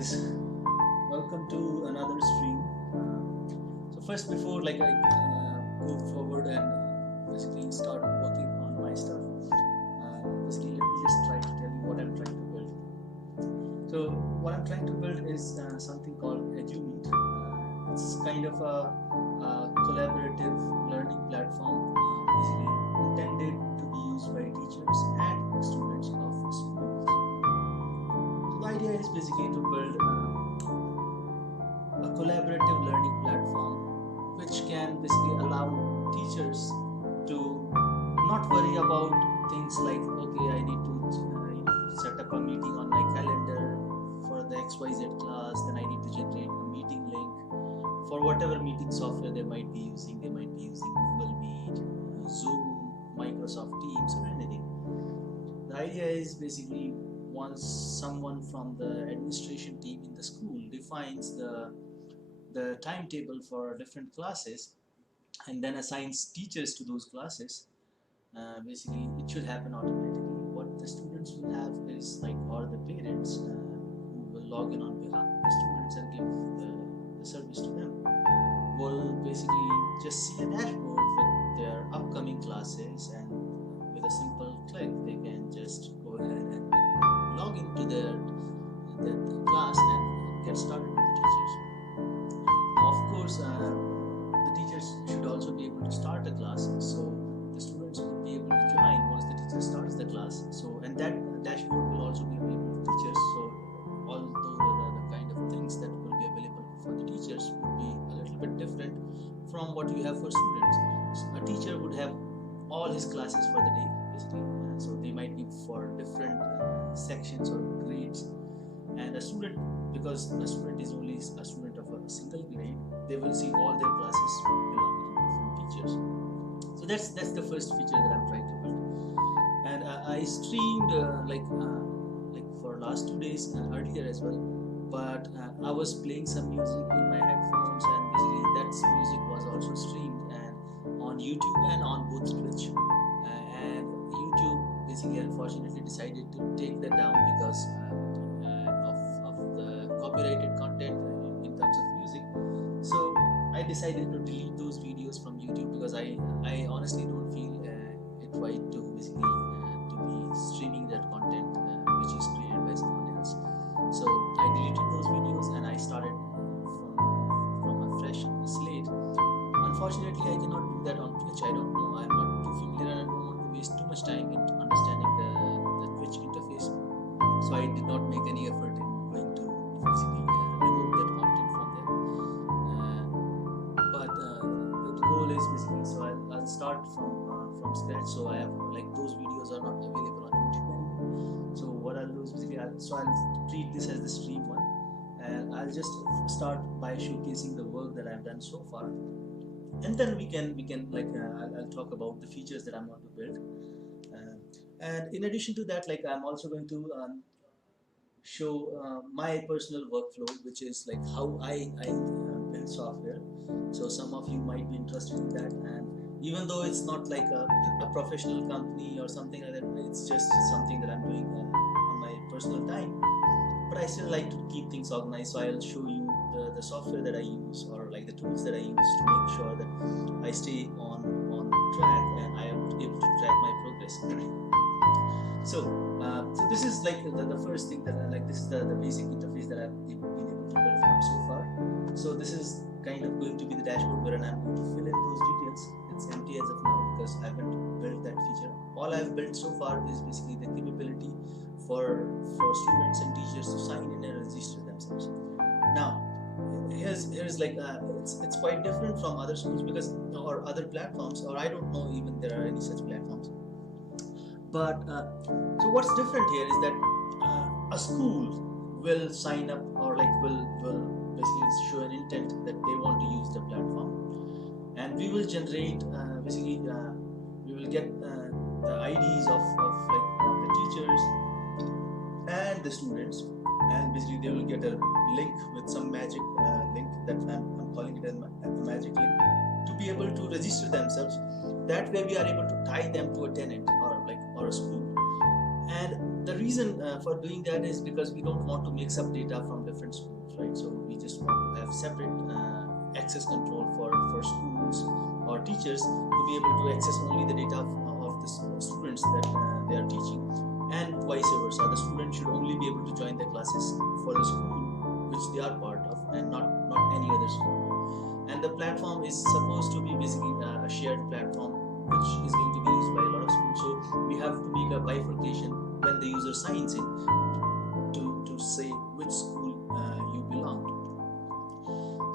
guys, welcome to another stream. So first, before I go forward and basically start working on my stuff, basically let me just try to tell you what I'm trying to build. So what I'm trying to build is something called Edumeet. It's kind of a collaborative learning platform, basically intended to be used by teachers and students of schools. The idea is basically to build a collaborative learning platform which can basically allow teachers to not worry about things like, okay, I need to set up a meeting on my calendar for the XYZ class, then I need to generate a meeting link for whatever meeting software they might be using. They might be using Google Meet, Zoom, Microsoft Teams, or anything. The idea is basically once someone from the administration team in the school defines the timetable for different classes and then assigns teachers to those classes, basically it should happen automatically. What the students will have is or the parents who will log in on behalf of the students and give the service to them will basically just see a dashboard with their upcoming classes, and with a simple click they can just go ahead and log into the class and get started with the teachers. Now, of course, the teachers should also be able to start a class, so the students will be able to join once the teacher starts the class. So, and that dashboard will also be available to teachers. So, although the kind of things that will be available for the teachers would be a little bit different from what you have for students. So a teacher would have all his classes for the day, basically. So they might be for different sections or grades, and a student, because a student is only a student of a single grade, they will see all their classes belonging to different teachers. So that's the first feature that I'm trying to build. And I streamed for last 2 days earlier as well, but I was playing some music in my headphones, and basically that music was also streamed and on YouTube and on both Twitch. And YouTube basically unfortunately decided to take that down because of the copyrighted content in terms of music. So I decided to delete those videos from YouTube because I honestly don't feel it right to basically to be streaming that content which is created by someone else. So I deleted those videos and I started from a fresh slate. Unfortunately, I cannot do that on Twitch. I don't know. I'm not too familiar and I don't want to waste too much time in understanding the Twitch interface. So I did not make any effort in going to basically remove that content from there. But the goal is basically, so I'll start from scratch. So I have those videos are not available on YouTube anymore. So what I'll do is basically I'll treat this as the stream one, and I'll just start by showcasing the work that I've done so far. And then we can I'll talk about the features that I'm going to build, and in addition to that, I'm also going to show my personal workflow, which is how I build software. So some of you might be interested in that, and even though it's not a professional company or something like that, it's just something that I'm doing on my personal time, but I still like to keep things organized. So I'll show you the software that I use, or the tools that I use to make sure that I stay on track and I am able to track my progress. So this is the first thing that this is the basic interface that I've been able to build from so far. So this is kind of going to be the dashboard where I'm going to fill in those details. It's empty as of now because I haven't built that feature. All I've built so far is basically the capability for students and teachers to sign in and register themselves. Now here's it's quite different from other schools or other platforms, or I don't know even there are any such platforms. But so what's different here is that a school will sign up, or will basically show an intent that they want to use the platform, and we will generate we will get the IDs of the teachers and the students, and basically they will get a link with some magic link that I'm calling it a magic link to be able to register themselves. That way we are able to tie them to a tenant or a school, and the reason for doing that is because we don't want to mix up data from different schools, right? So we just want to have separate access control for schools or teachers to be able to access only the data of the students that they are teaching, and vice versa. The student should only be able to join the classes for the school which they are part of, and not any other school. And the platform is supposed to be basically a shared platform which is going to be used by a lot of schools. So we have to make a bifurcation when the user signs in to say which school you belong to.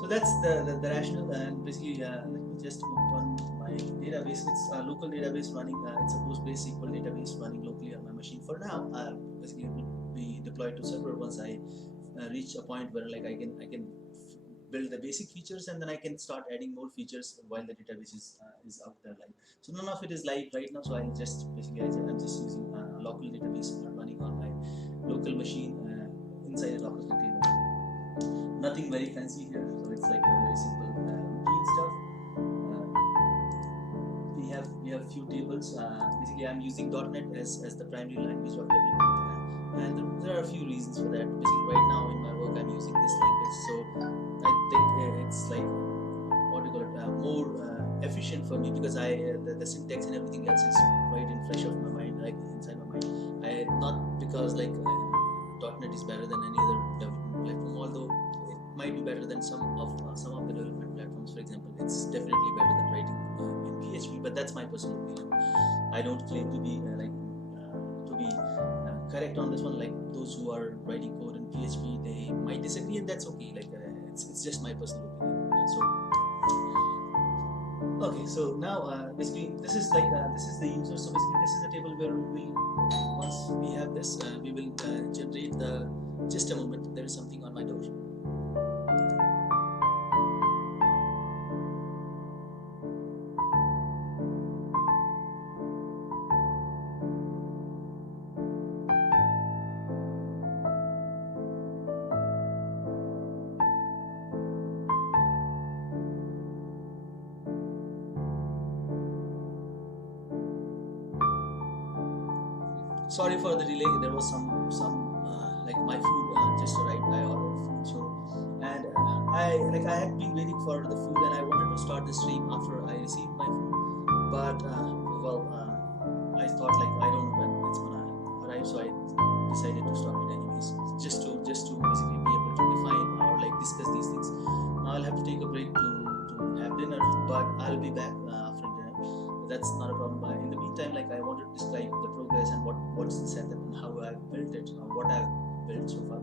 So that's the rationale. And basically, let me just open my database. It's a local database running. It's a PostgreSQL database running locally on my machine for now. Basically, it will be deployed to server once I reach a point where like I can build the basic features, and then I can start adding more features while the database is out there live. So none of it is live right now, so I'm just using a local database running on my local machine inside a local container. Nothing very fancy here, so it's like a very simple routine stuff. We have few tables. Basically, I'm using .NET as the primary language of development, and there are a few reasons for that. Basically, right now in my work, I'm using this language, so I think it's like more efficient for me, because the syntax and everything else is right in fresh of my mind, like inside my mind. Not because like .NET is better than any other development platform, although it might be better than some of the development platforms. For example, it's definitely better than writing in PHP, but that's my personal opinion. I don't claim to be correct on this one. Like those who are writing code in PHP, they might disagree, and that's okay. Like it's just my personal opinion. Okay, so now basically this is the user. So basically this is the table where we will, once we have this, we will generate the, just a moment, there is something on my door. Sorry for the delay. There was some like my food just arrived. I ordered food, so and I had been waiting for the food, and I wanted to start the stream after I received my food, but I thought like I don't know when it's gonna arrive, so I decided to start it anyways, just to basically be able to define or like discuss these things. Now I'll have to take a break to have dinner, but I'll be back after dinner. That's not a problem. In the meantime, like I wanted to describe the progress and what's the setup and how I've built it, or what I've built so far.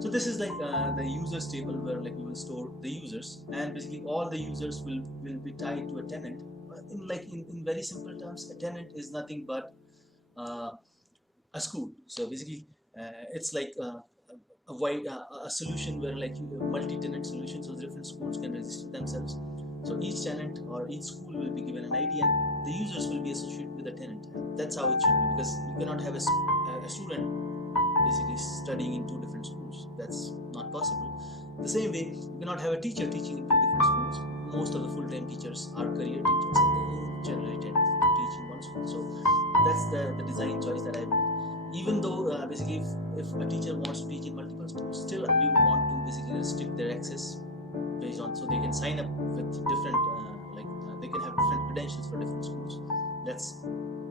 So this is like the users table, where like we will store the users, and basically all the users will be tied to a tenant. In very simple terms, a tenant is nothing but a school. So basically it's like a solution where like multi-tenant solution, so different schools can register themselves. So each tenant or each school will be given an ID, and the users will be associated with the tenant. That's how it should be, because you cannot have a student basically studying in two different schools. That's not possible. The same way, you cannot have a teacher teaching in two different schools. Most of the full-time teachers are career teachers, and they generally tend to teach in one school. So that's the design choice that I made. Even though basically if a teacher wants to teach in multiple schools, still we want to basically restrict their access based on, so they can sign up with different they can have different credentials for different schools. That's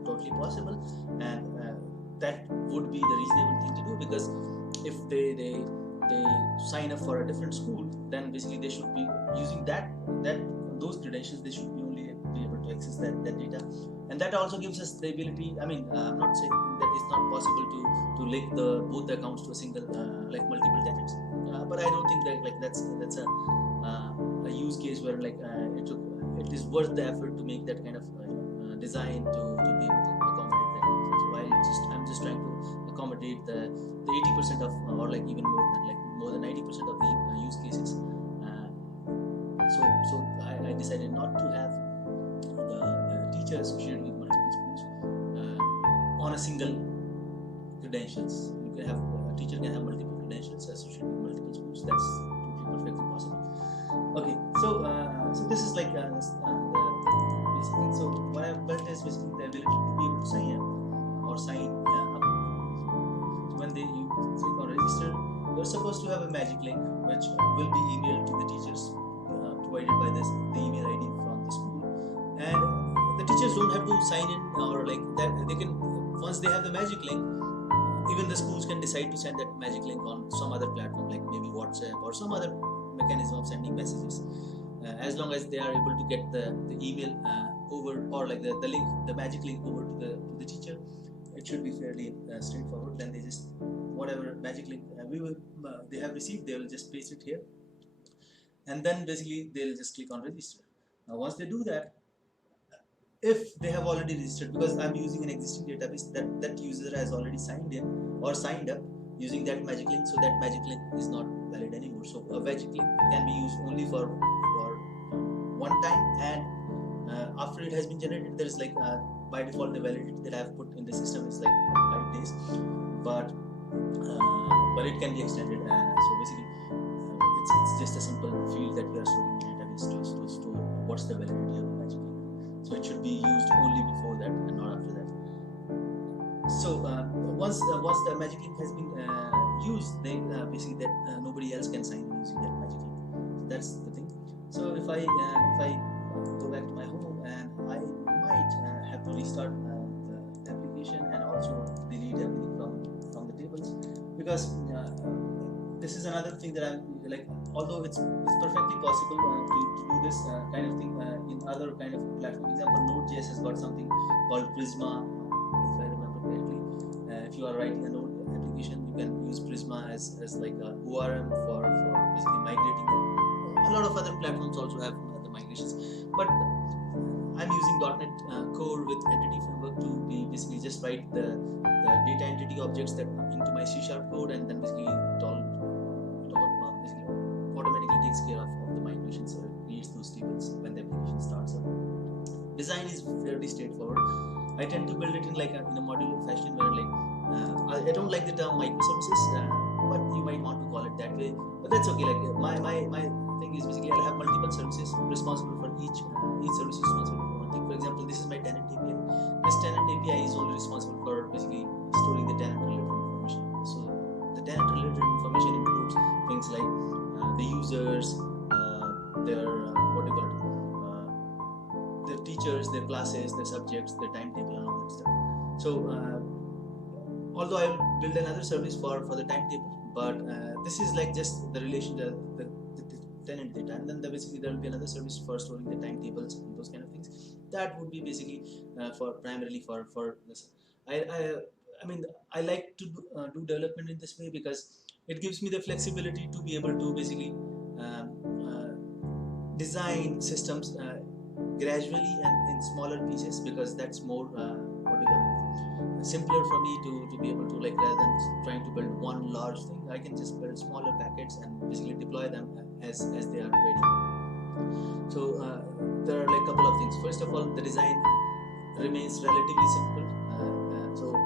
totally possible, and that would be the reasonable thing to do, because if they sign up for a different school, then basically they should be using those credentials. They should be only be able to access that data, and that also gives us the ability. I mean, I'm not saying that it's not possible to link both the accounts to a single multiple tenants, but I don't think that that's a use case where it is worth the effort to make that kind of design to be able to accommodate that. So I'm just trying to accommodate the 80% of, or like even more than 90% of the use cases. So I decided not to have the teacher associated with multiple schools on a single credentials. You can have a teacher can have multiple credentials associated with multiple schools. That's totally perfectly possible. Okay, so this is like the basic thing. So what I've built is basically the ability to be able to sign up or sign up when you click on register, you're supposed to have a magic link which will be emailed to the teachers, provided by the email ID from the school. And the teachers don't have to sign in or like that. They can, once they have the magic link, even the schools can decide to send that magic link on some other platform, like maybe WhatsApp or some other mechanism of sending messages. As long as they are able to get the email over, or like the link, the magic link over to the teacher, it should be fairly straightforward. Then they just, whatever magic link they have received, they will just paste it here, and then basically they'll just click on register. Now once they do that, if they have already registered, because I'm using an existing database, that user has already signed in or signed up using that magic link, so that magic link is not valid anymore. So a magic link can be used only for one time, and after it has been generated, there is like by default the validity that I have put in the system is like 5 days, but it can be extended. So basically it's just a simple field that we are storing in the database to store what's the validity of the magic link. So it should be used only before that and not after that. So once the magic link has been used, then basically that nobody else can sign in using that magic link. So that's the thing. So if I go back to my home, and I might have to restart the application and also delete everything from the tables, because this is another thing that I'm like, although it's perfectly possible to do this kind of thing in other kind of platform. For example, Node.js has got something called Prisma, if I remember correctly. If you are writing a Node application, you can use Prisma as like a ORM for basically migrating them. A lot of other platforms also have the migrations, but I'm using .NET Core with Entity Framework to be basically just write the data entity objects that into my C# code, and then basically it all basically automatically takes care of the migrations, so it creates those tables when the application starts up. Design is fairly straightforward. I tend to build it in like in a modular fashion, where like I don't like the term microservices, but you might want to call it that way. But that's okay. Like my thing is basically I'll have multiple services responsible for each service is responsible for one thing. For example, this is my tenant API. This tenant API is only responsible for basically storing the tenant related information. So the tenant related information includes things like the users, their what do you call it, their teachers, their classes, their subjects, their timetable, and all that stuff. So although I will build another service for the timetable, but this is like just the relation to the tenant data, and then basically there will be another service for storing the timetables and those kind of things. That would be basically primarily for this. I mean I like to do development in this way, because it gives me the flexibility to be able to basically design systems gradually and in smaller pieces, because that's more what do you call it, simpler for me to be able to, like, rather than trying to build one large thing, I can just build smaller packets and basically deploy them as they are ready. So there are like a couple of things. First of all, the design remains relatively simple, so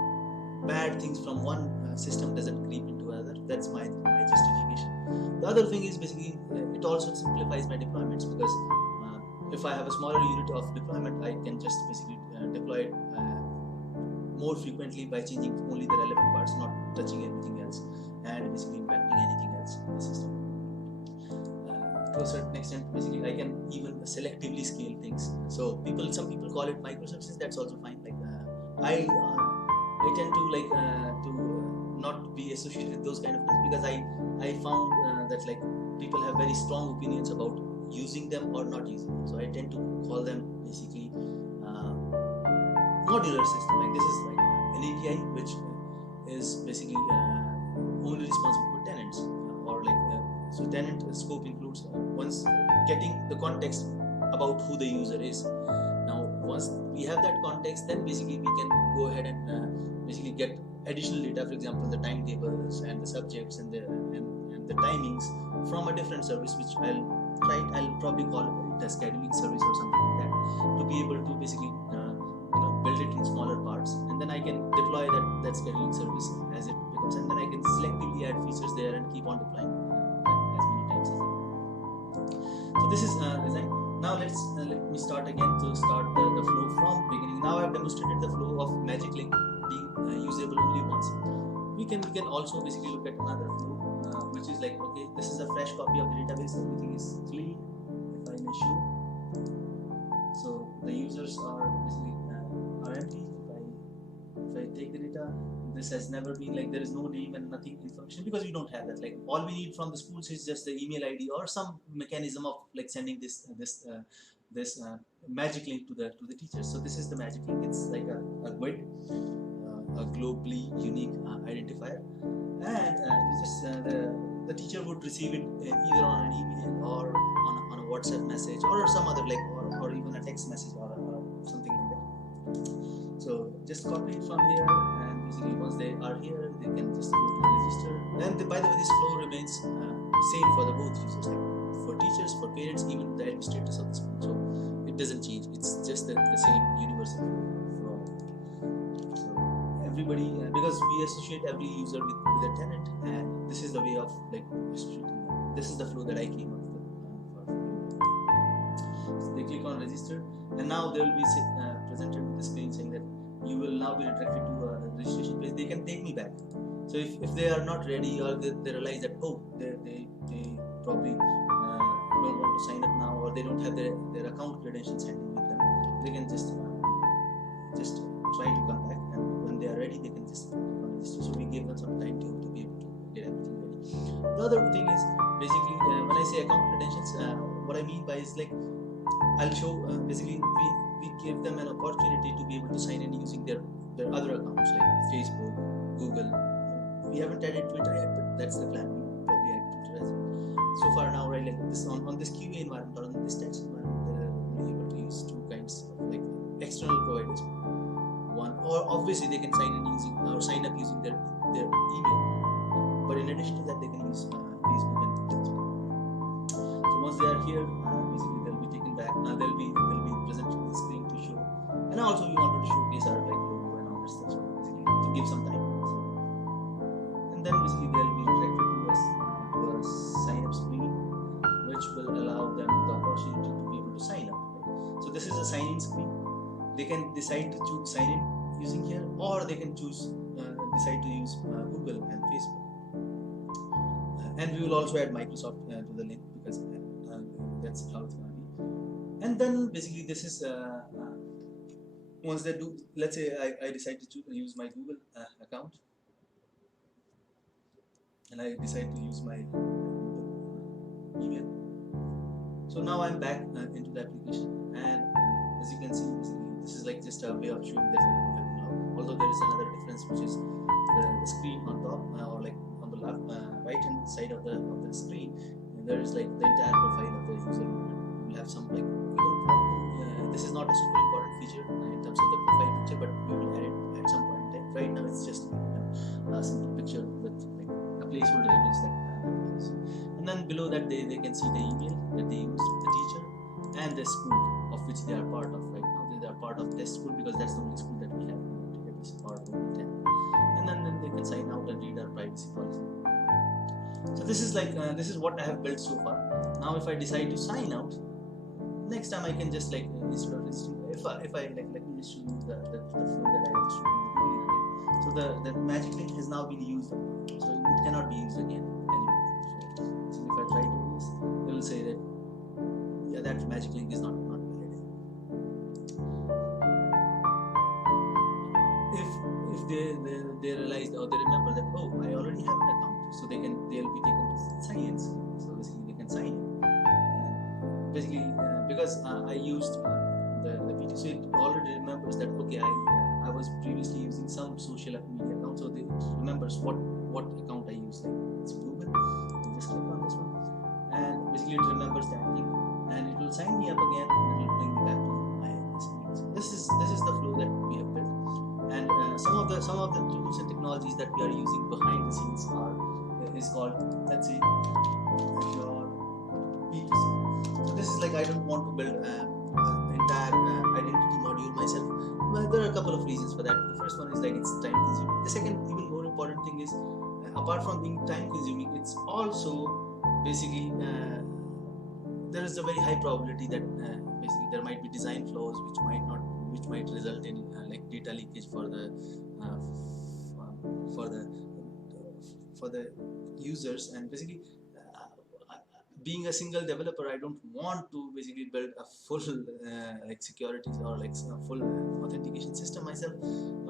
bad things from one system doesn't creep into another. That's my justification. The other thing is basically it also simplifies my deployments, because if I have a smaller unit of deployment, I can just basically deploy it more frequently by changing only the relevant parts, not touching everything else and basically impacting anything else in the system. To a certain extent, basically I can even selectively scale things. So some people call it microservices. That's also fine. Like I tend to like to not be associated with those kind of things, because I found that like people have very strong opinions about using them or not using them. So I tend to call them basically modular system. Like this is like an API which is basically only responsible for tenants, or like so tenant scope includes once getting the context about who the user is. Now once we have that context, then basically we can go ahead and basically get additional data, for example the timetables and the subjects and the timings from a different service, which I'll probably call it a scheduling service or something like that, to be able to basically build it in smaller parts, and then I can deploy that scheduling service as it becomes, and then I can selectively add features there and keep on deploying as many times as I want. So this is design. Now let me start again to start the flow from beginning. Now I've demonstrated the flow of magic link being usable only once. We we can also basically look at another flow, which is like, okay, this is a fresh copy of the database, everything is clean. If I may show, so the users are basically are empty. If I take the data, this has never been like, there is no name and nothing information, because we don't have that. Like all we need from the schools is just the email ID or some mechanism of like sending this magic link to the teachers. So this is the magic link. It's like a GUID, a globally unique identifier, and the teacher would receive it either on an email or on a WhatsApp message or some other like or even a text message or something like that. So just copy it from here, and basically once they are here, they can just go to the register. And by the way, this flow remains same for the both users, like for teachers, for parents, even the administrators of the school. So it doesn't change. It's just the same universal flow. So everybody, because we associate every user with a tenant, and this is the way of like associating them. This is the flow that I came up with. So they click on register, and now they will be presented with the screen saying that you will now be redirected to a registration page. They can take me back. So if they are not ready, or they realize that they probably don't want to sign up now, or they don't have their account credentials handy with them, they can just try to come back, and when they are ready, they can just register. So we give them some time to be able to get everything ready. The other thing is basically when I say account credentials, what I mean by is like, I'll show basically we give them an opportunity to be able to sign in using their other accounts like Facebook, Google. We haven't added Twitter yet, but that's the plan. We'll probably add Twitter as well. So far now, right, like this on this QA environment or on this text environment, we're able to use two kinds of like external providers. One, or obviously they can sign in using or sign up using their email, but in addition to that, they can use Facebook and Twitter. So once they are here, basically they'll be taken back. They'll be presented to the screen to show, and also we wanted to showcase our like logo and all that stuff. So basically to give some time. And then basically they'll be redirected to a sign up screen, which will allow them the opportunity to be able to sign up. Right? So this is a sign in screen. They can decide to choose sign in using here, or they can choose decide to use Google and Facebook. And we will also add Microsoft to the link, because that's how it's going to be. And then basically this is once they do, let's say I decide to use my Google account, and I decide to use my email. So now I'm back into the application, and as you can see, this is like just a way of showing that we have now. Although there is another difference, which is the screen on top, or like on the left, right hand side of the screen, and there is like the entire profile of the user. We will have some like, we don't want to, this is not a super important feature in terms of the profile picture, but we will add it at some point in time. Right now it's just a simple picture with like a placeholder image that happens. And then below that they can see the email that they use, the teacher, and the school of which they are part of. Right now they are part of this school, because that's the only school that we have this part of it. And then they can sign out and read our privacy policy. So this is like this is what I have built so far. Now if I decide to sign out, next time I can just like instead of registering, if I like, let me just show you the flow that I was showing in the beginning. So the magic link has now been used, so it cannot be used again anymore. So if I try to do this, it will say that yeah, that magic link is not valid. If they realize or they remember that, oh, I already have an account, so they'll be taken to sign-ins. So basically they can sign in, and basically because I used the PT, so it already remembers that, okay, I was previously using some social media account, so it remembers what account I use. Like it's Google, you just click on this one, and basically it remembers that thing, and it will sign me up again, and it will bring me back to my screen. So this is the flow that we have built, and some of the tools and technologies that we are using behind the scenes is called, let's say, your B2C. So this is like, I don't want to build an entire identity module myself. Well, there are a couple of reasons for that. The first one is like it's time consuming. The second, even more important thing is, apart from being time consuming, it's also basically there is a very high probability that basically there might be design flaws which might result in like data leakage for the for the users. And basically being a single developer, I don't want to basically build a full like security or like a full authentication system myself.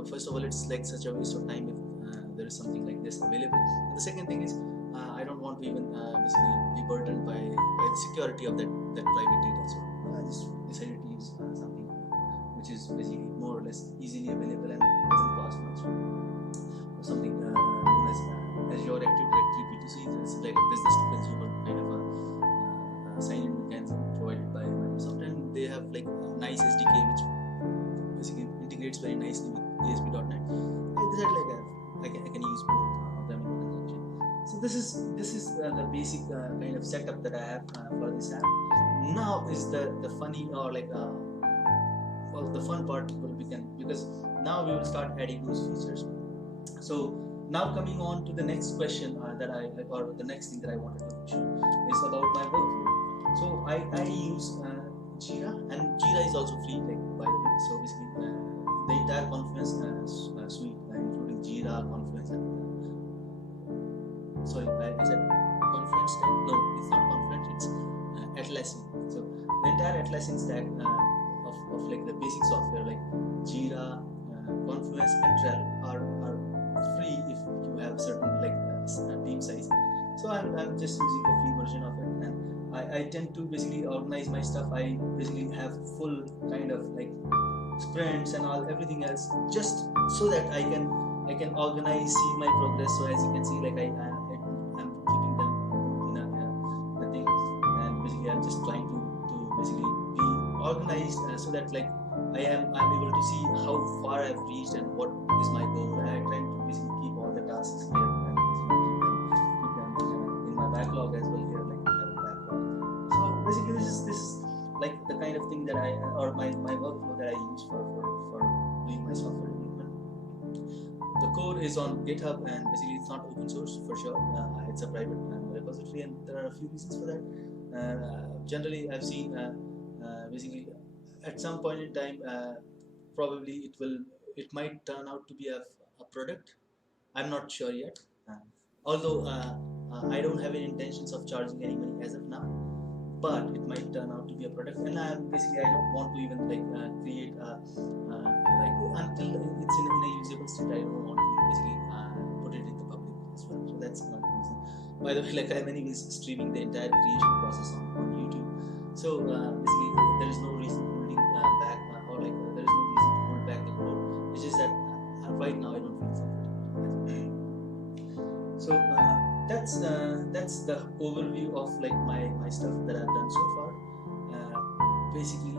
First of all, it's like such a waste of time if there is something like this available. And the second thing is I don't want to even basically be burdened by the security of that private data. So I just decided to use something which is basically more or less easily available and doesn't cost much. Something known as Azure Active Directory B2C. It's like a business to consumer kind of a sign-in mechanism provided by Microsoft, and they have like a nice SDK which basically integrates very nicely with ASP.NET. I decided like I can use both of them in conjunction. So this is the basic kind of setup that I have for this app. Now is the funny or like well, the fun part will begin, because now we will start adding those features. So now coming on to the next question that I or the next thing that I wanted to mention is about my workflow. So I use Jira, and Jira is also free, like by the way. So basically the entire Confluence suite, including Jira, Confluence, and sorry, I said Confluence stack. No, it's not Confluence. It's Atlassian. So the entire Atlassian stack of like the basic software like Jira, Confluence, and Trello are free if you have certain like team size. So I'm just using the free version of it, and I tend to basically organize my stuff. I basically have full kind of like sprints and everything else, just so that I can organize, see my progress. So as you can see, like I'm keeping them in a thing, and basically I'm just trying to basically be organized so that like I'm able to see how far I've reached and what is my goal. And I try to basically keep all the tasks here and basically keep them in my backlog as well here, like we have a backlog. So basically this is like the kind of thing that or my workflow that I use for doing my software development. The code is on GitHub, and basically it's not open source for sure. It's a private repository, and there are a few reasons for that. Generally I've seen basically at some point in time probably it might turn out to be a product. I'm not sure yet, although I don't have any intentions of charging any money as of now, but it might turn out to be a product. And I don't want to even like create like until it's in a usable state. I don't want to basically put it in the public as well. So that's one reason. By the way, like I'm anyways streaming the entire creation process on YouTube. So basically there is no reason holding back or like there is no reason to hold back the code. It's just that right now I don't feel comfortable. So that's the overview of like my stuff that I've done so far. Basically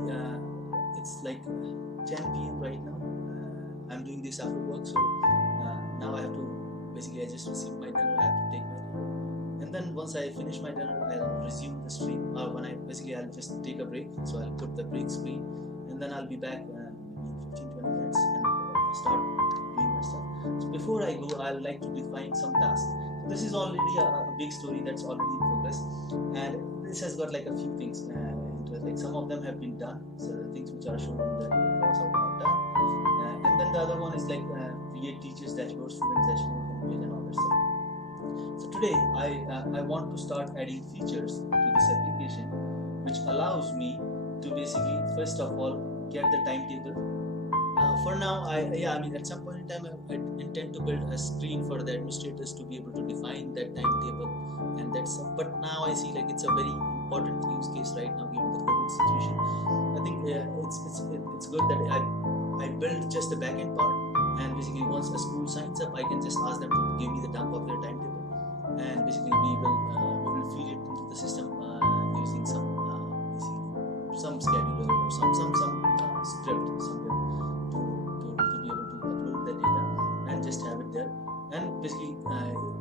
it's like 10 p.m. right now. I'm doing this after work, so now I have to basically, I just received my dinner. I have to take my dinner, and then once I finish my dinner, I'll resume the stream. Or when I'll just take a break. So I'll put the break screen, and then I'll be back maybe in 15-20 minutes and start doing my stuff. So before I go, I'd like to define some tasks. So this is already a big story that's already in progress, and this has got like a few things into it. Like some of them have been done, so the things which are shown in the course are not done, and then the other one is like create teachers dashboard, students dashboard, homepage, and all that stuff. So today I want to start adding features to this application which allows me to basically first of all get the timetable. For now, I mean at some point in time I intend to build a screen for the administrators to be able to define that timetable and that stuff. But now I see like it's a very important use case right now given the COVID situation. I think it's good that I build just the backend part, and basically once a school signs up, I can just ask them to give me the dump of their timetable, and basically we will feed it into the system using some scheduler or some script somewhere to be able to upload the data and just have it there. And basically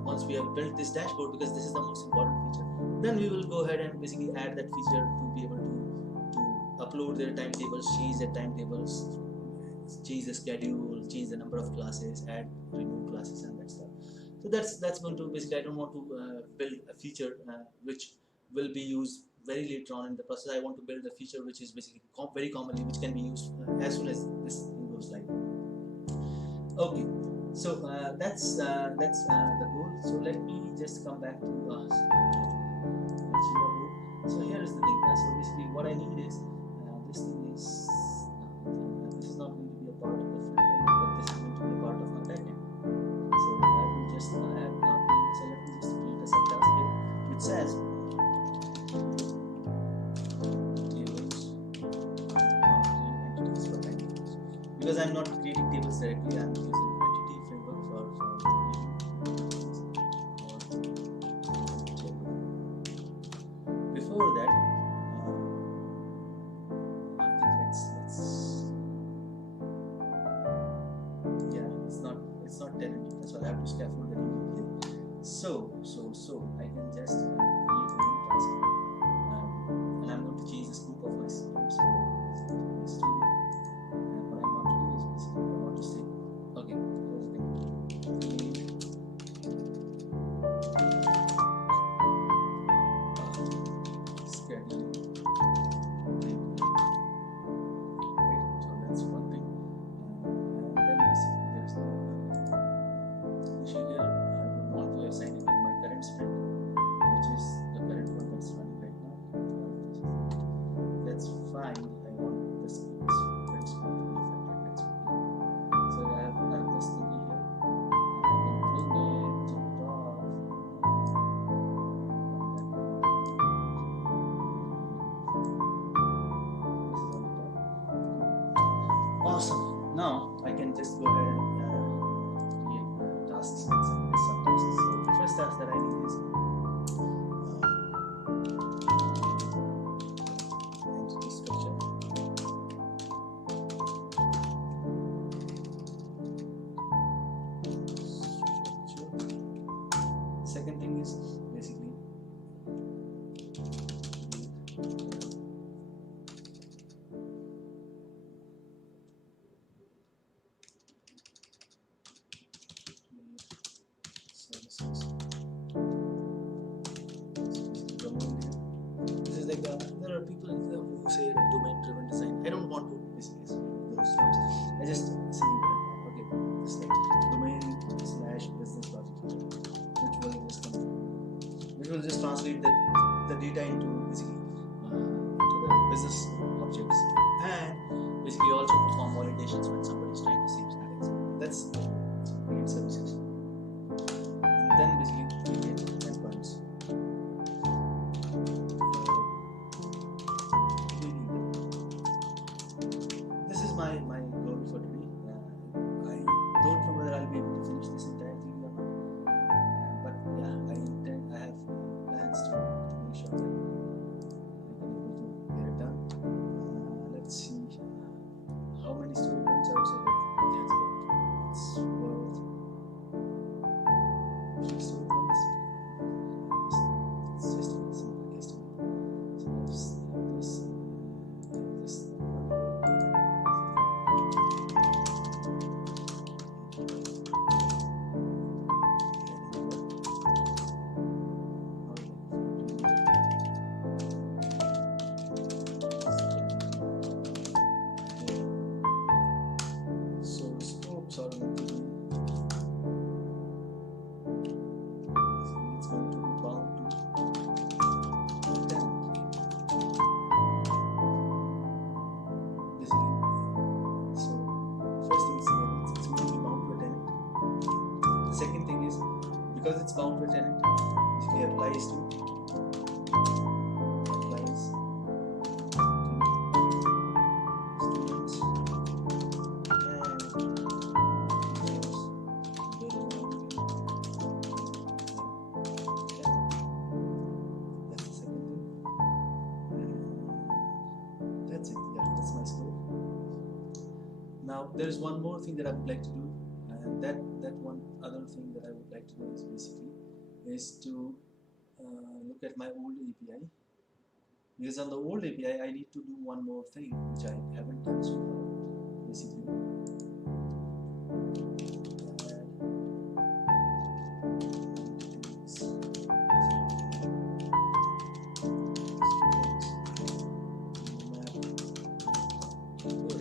once we have built this dashboard, because this is the most important feature, then we will go ahead and basically add that feature to be able to upload their timetables, change their timetables, change the schedule, change the number of classes, add remove classes, and that stuff. So that's going to basically, I don't want to build a feature which will be used very later on in the process. I want to build a feature which is basically very commonly, which can be used as soon as this thing goes live. Okay, That's the goal. So let me just come back to Jira board. So here is the thing. So basically, what I need is this thing is this is not going to be a part of the front end, but this is going to be a part of my back end. So I will just add so let me just create a subtask here which says tables entities for tables. Because I'm not creating tables directly, I'm using entity framework for before that I think let's yeah, it's not tenant, so I have to scaffold the new here. So I can just create a new task, and I'm going to change the scope of my script. So my student, and what I want to do is basically I want to say, okay, here's the thing. Scheduling. Right, so that's one thing. And then basically there's no issue here. I would want to assign it to my current sprint, which is the current one that's running right now. That's fine. I want this sprint to be affected. That's okay. So I have this thing here. I can bring it to the top. This is on the top. Awesome. Now I can just go ahead and create tasks and subtasks. So the first task that I need is entity structure. Second thing is basically services. This is like there are people who say domain-driven design. I don't want to basically those terms. I just say okay, it's like domain/business logic, which will just translate the data into basically into the business objects, and basically also perform validations when somebody is trying to see analytics. That's create services, and then basically create endpoints. This is my goal for today. I don't know whether I'll be able to finish this entire thing or not, but yeah, I have plans to make sure that I can able to get it done. Let's see how many story points I would say that it's worth 3 story points. It's just a simple case to me. So let's have this because it's bound to a tenant, basically applies to students. That's it. Yeah, that's my scope. Now there is one more thing that I would like to do, and that one other thing that I would like to do is basically to look at my old API, because on the old API I need to do one more thing which I haven't done so far. Basically,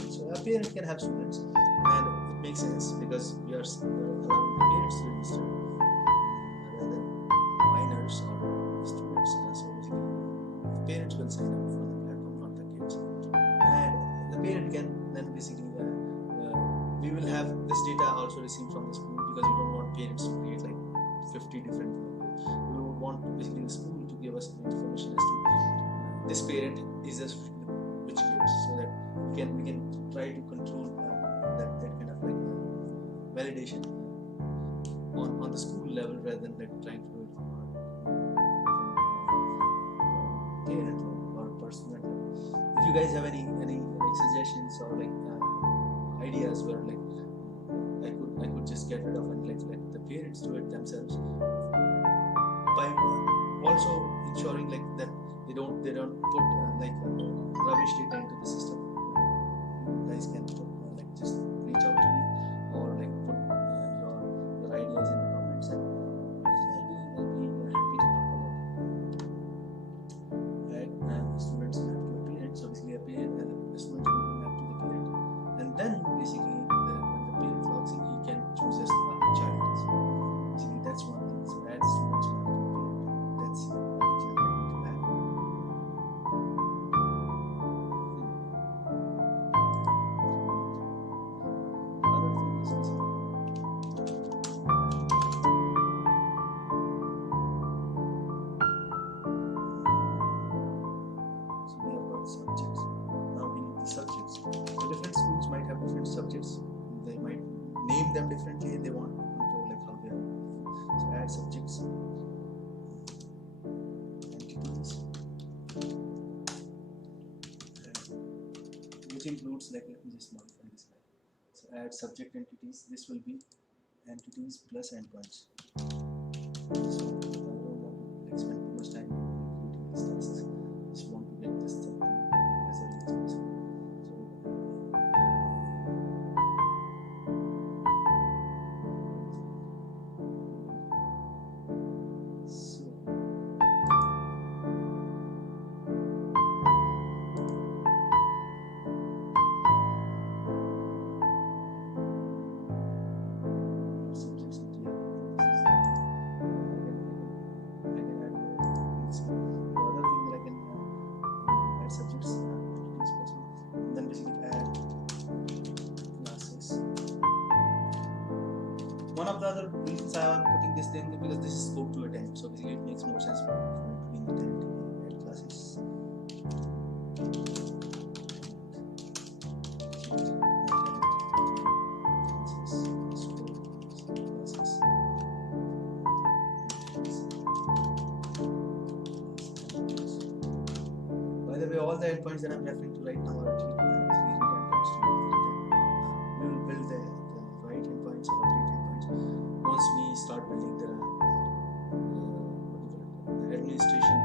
so a parent can have students, and makes sense because we are allowing the parents to register rather than minors or students. So basically, the parents will sign up for the platform, not the kids. And the parent can then basically we will have this data also received from the school because we don't want parents to create like 50 different. We would want basically the school to give us information as to this parent is a which kids, so that we can try to control that kind of like validation on the school level rather than like trying to do it from parent or personal level. If you guys have any like suggestions or like ideas where like I could just get rid of and let the parents do it themselves by also ensuring like that they don't put rubbish data into the system. You guys can like just reach out to me or like put your ideas in the comments, and I'll be happy to talk about it. Right? Students have to a parent, so basically a student will map to the parent, and then basically when the parent logs in, he can choose as the child. So basically that's one thing. So add students map to a parent. That's subjects. Now we need the subjects. So different schools might have different subjects. They might name them differently. They want to control like how they are. So add subjects, entities, which includes like let me just modify this guy. So add subject entities. This will be entities plus endpoints. So I don't want to like spend too much time creating these tasks. Just want to get this thing as early as possible. One of the other reasons I am putting this thing because this is scope to attend, so basically it makes more sense for it to be in the add classes. By the way, all the endpoints that I'm referring to right now are actually endpoints. We will build the right endpoints or read endpoints once we start building the administration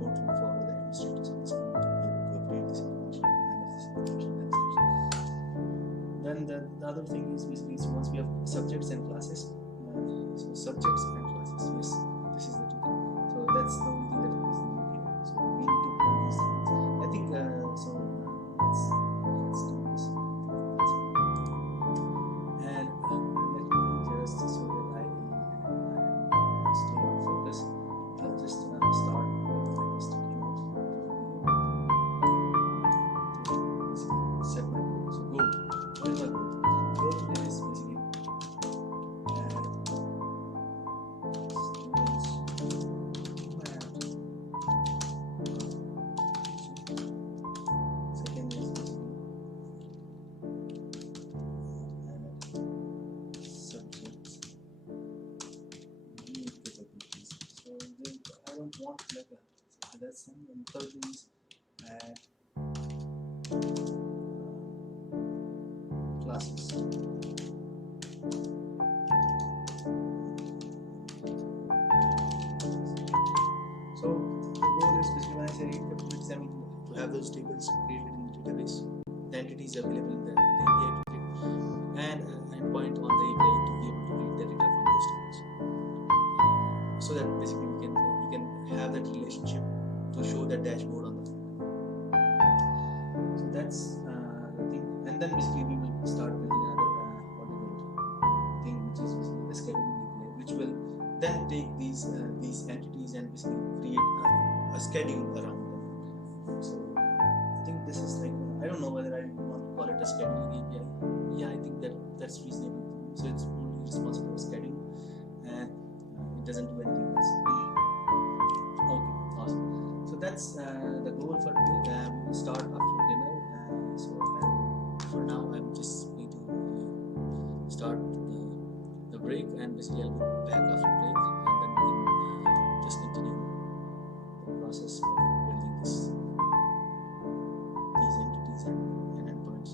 portal for the administrators of the school to be able to update this information and manage this information themselves. Then the other thing is basically, so once we have subjects and classes, so subjects and classes, yes, this is the two things. So that's the only thing that is new here. So we need to build these things. I think so. Let's do this. And let me just so that I stay on focus. I'll just start with like a sticky note to set my goal. So goal. What is my goal? Goal is basically second is basically subjects need capabilities. So I don't want like a so that's one. And third thing is classes. So the goal is basically when I say capabilities, I mean to have those tables created in the database, the entities available in the API toolkit, and an endpoint on the API to be able to read the data from those tables. So that basically we can have that relationship to show that dashboard on the phone. So that's the thing, and then basically we will start building another then take these entities and basically create a schedule around them. So I think this is like, I don't know whether I want to call it a scheduling API. Yeah, I think that's reasonable. So it's only responsible for schedule, and it doesn't do anything else. Okay, awesome. So that's the goal for today. We will start after dinner. For now, I'm just going to start the break, and basically I'll be back after break, and then we can just continue the process of building these entities and endpoints.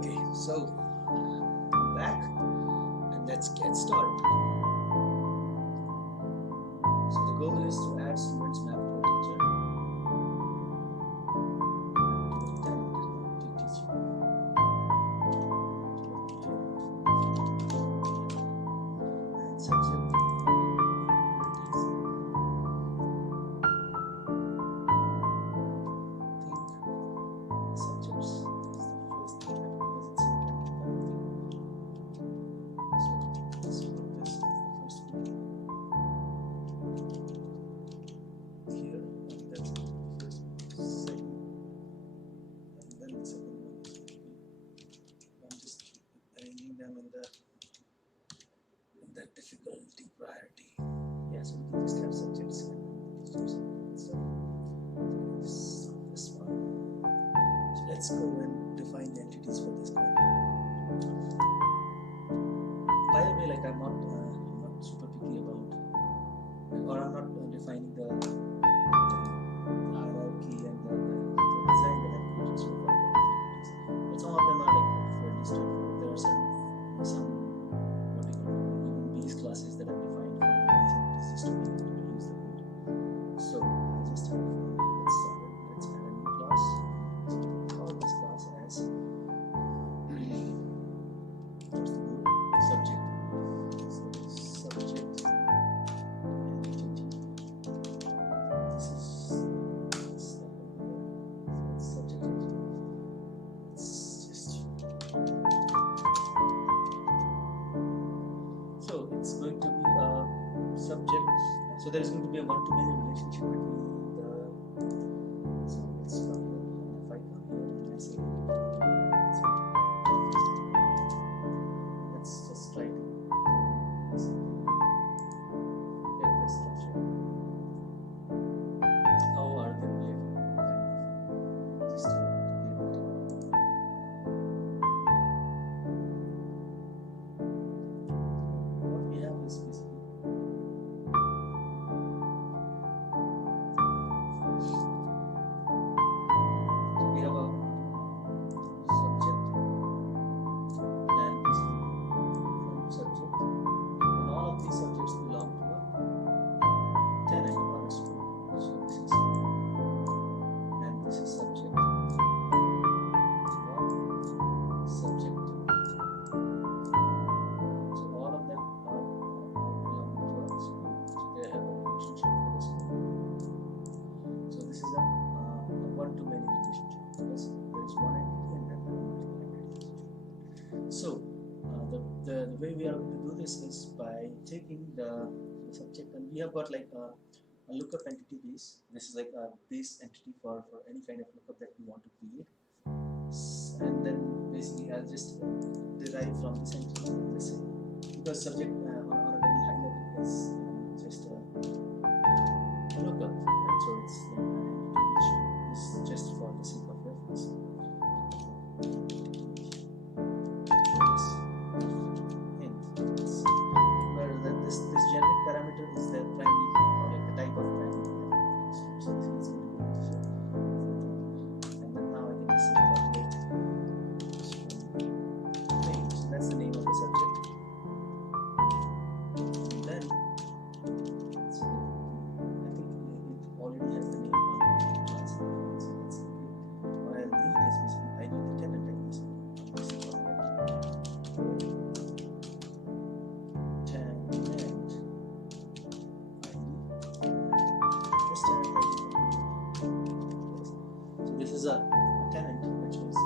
Okay, so back and let's get started. So the goal is to add students map to a teacher. And subject abilities. Subjects is the first thing because it's a mechanical thing. So let's put this as the first one here, and that's the first second, and then the second one is going to be, I'm just arranging them in the difficulty priority. Yeah, so we can just have subjects and then teachers and stuff. This one. So let's go and define the entities for this guy. By the way, like I'm not super picky about, or I'm not defining the hierarchy and the design that I'm creating so far for these entities. But some of them are like fairly straightforward. There are some what do you call it, even base classes that I've defined for these entities just to be able to use the code. So I'll just have let's start it. Let's add a new class. So call this class as what's the goal? Subject. So subject entity. This is subject entity. Let's just so it's going to be a subject. So there is going to be a one-to-many relationship between the. So let's come here. And if I come here and I say, let's just try to get this structure. How are they related? Just to be able to. What we have is basically. So we have a subject and this is from subject, and all of these subjects belong to a tenant or a student. So this is and this is subject to a subject. So all of them are belong to a school. So they have a relationship with the school. So this is a one-to-many relationship because there is one entity and then there are multiple entities. So the way we are going to do this is by taking the subject, and we have got like a lookup entity base. This is like a base entity for any kind of lookup that we want to create. And then basically I'll just derive from this entity, let's say, because subject on a very high level is just a lookup, right? So it's like an entity which is just for the sake of reference. Where this generic parameter is the primary or like the type of primary. So this is going to be integer. And then now I can just say calculate name. So that's the name of the subject. And then so I think it already has the name on the class. So that's okay. What I'll need is basically I need the tenant ID. So this is what so this is a tenant which is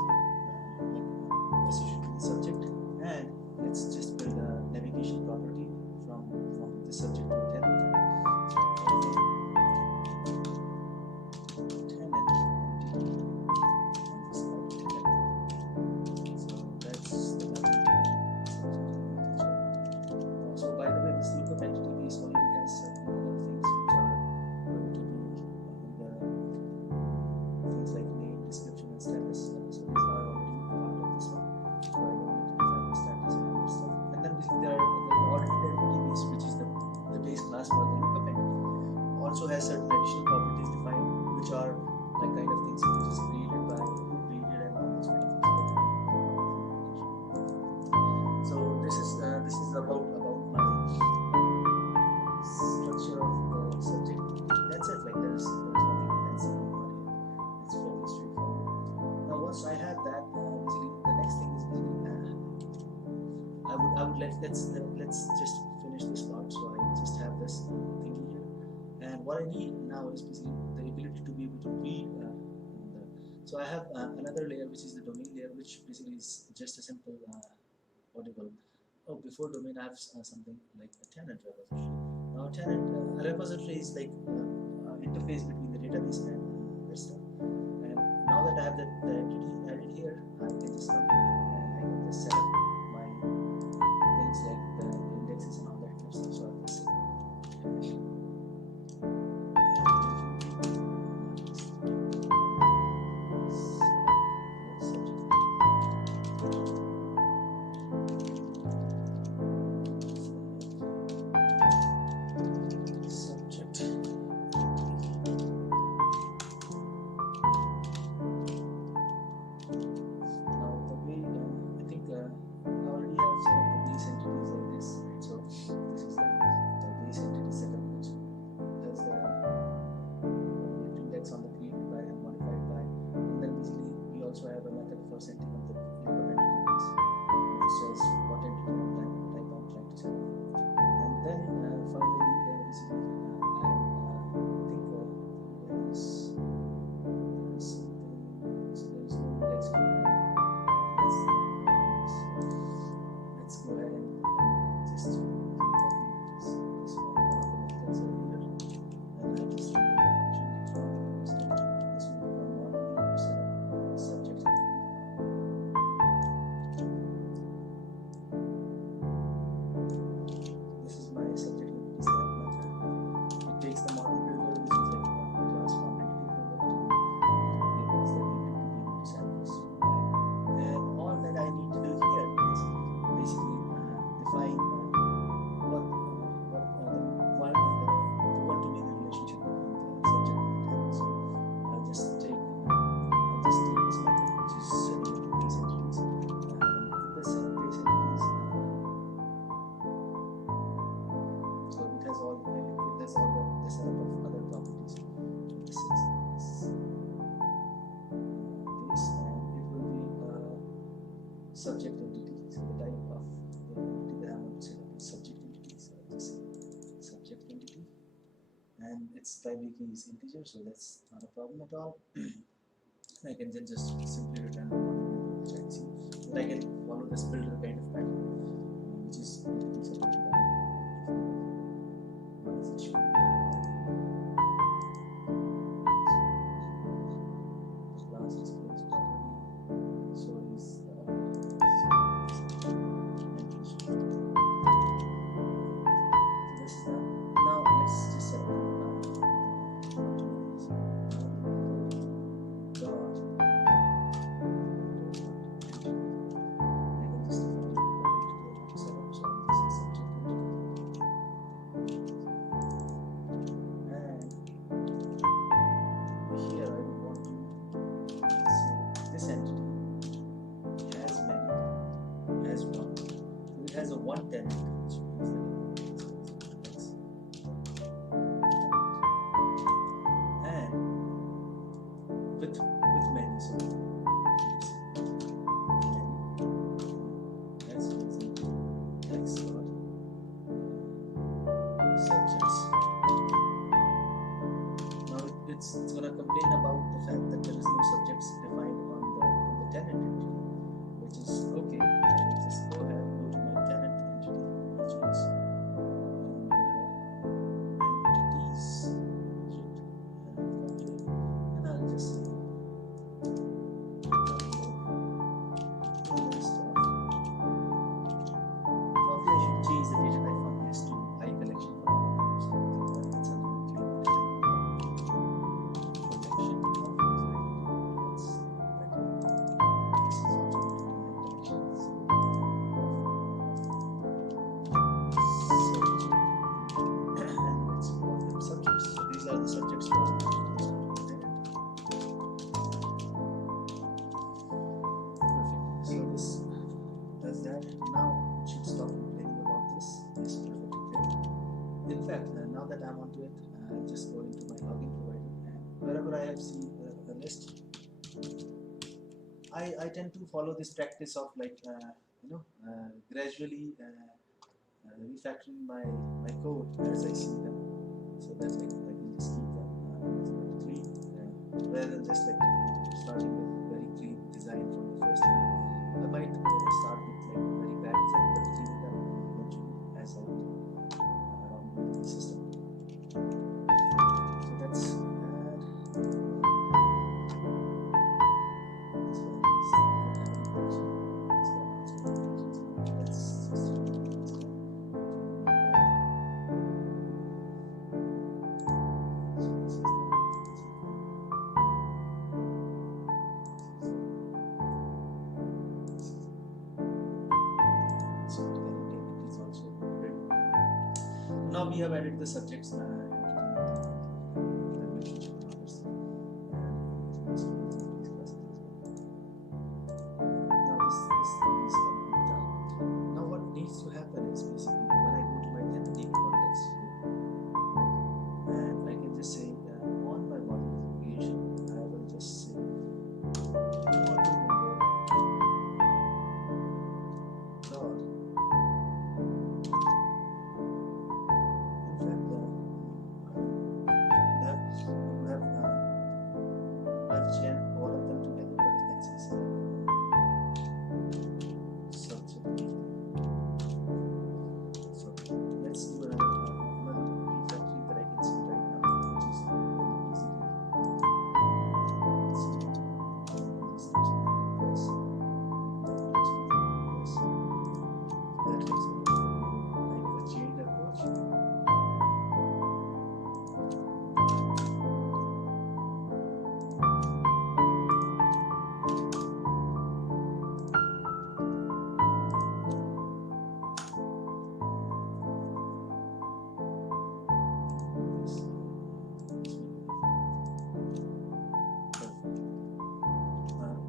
associated with the subject, and let's just build a navigation property from the subject to tenant. Tenant entity and this called tenant. So that's the so by the way, this lookup entity base already has certain other things which are going to be things like name, description, and status. So these are already part of this one. So I don't need to define the status and other stuff. And then there are the alternate entity base, which is the base class for the lookup entity, also has certain additional properties defined, which are like kind of things which is created by who created and all those kind of things. let's just finish this part. So I just have this thingy here, and what I need now is basically the ability to be able to read. So I have another layer which is the domain layer, which basically is just a simple audible. Oh, before domain, I have something like a tenant repository. Now, tenant repository is like interface between the database and that stuff. And now that I have the entity added here, I can just come here and I can just set up my things like the indexes and all that kind of stuff. So I can say for setting up the number of entities, which says what entity type I'm trying to set up. And then finally, basically, I think there is something, so there is no index code. Let's go ahead and just copy this one of the methods over here, and I just this will become one subject. This is my subject method. It takes the model builder, which is like a class from entity framework to samples. And all that I need to do here is basically define what the one-to-many relationship between the subject and the tenant. So I'll just take this method, which is setting up base entities, and in this base entities. So it has all the setup of other properties. This is this, and it will be subject entity. So the type of the entity that I want to set up is subject entity. So I'll just say subject entity, and its primary key is integer, so that's not a problem at all. I can then just simply return the model which I see, but I can follow this builder kind of pattern, which is supported by organization. The class is closed properly, so this is done. Now let's just set up has a one tenant, which means that and with many, so many as x dot subjects. Now it's gonna complain about the fact that there is no subjects defined on the tenant entity, which is okay. I will just go ahead and go to my tenant entity, which is entities, and I'll just say probably I should change the data type from this to I collection. These are the subjects for perfect. So this does that. Now it should stop complaining about this. Yes, perfect. In fact, now that I'm onto it, I'll just go into my login provider, and wherever I have seen the list, I tend to follow this practice of like gradually refactoring my code as I see them, so that like I can just keep them clean, rather than just like starting with very clean design from the first time. I might start with like very bad design, but clean it up eventually as I around the system. So that's now we have added the subjects to happen is basically when I go to my entity context and I can just say on my model creation, I will just say model number dot. In fact, I've jammed all of them together, but let's just subject. So let's do another refactoring that I can see right now, which is very easily. That is kind of a chained approach.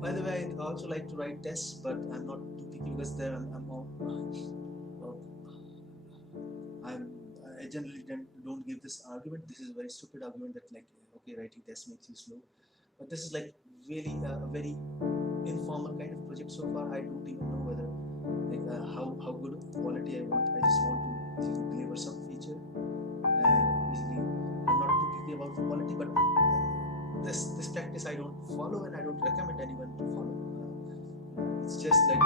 By the way, I also like to write tests, but I'm not too picky because there I generally don't give this argument. This is a very stupid argument that like, okay, writing tests makes you slow. But this is like really a very informal kind of project so far. I don't even know whether like how good quality I want. I just want to deliver some feature, and basically I'm not too picky about the quality, but this practice I don't follow, and I don't recommend anyone to follow. It's just like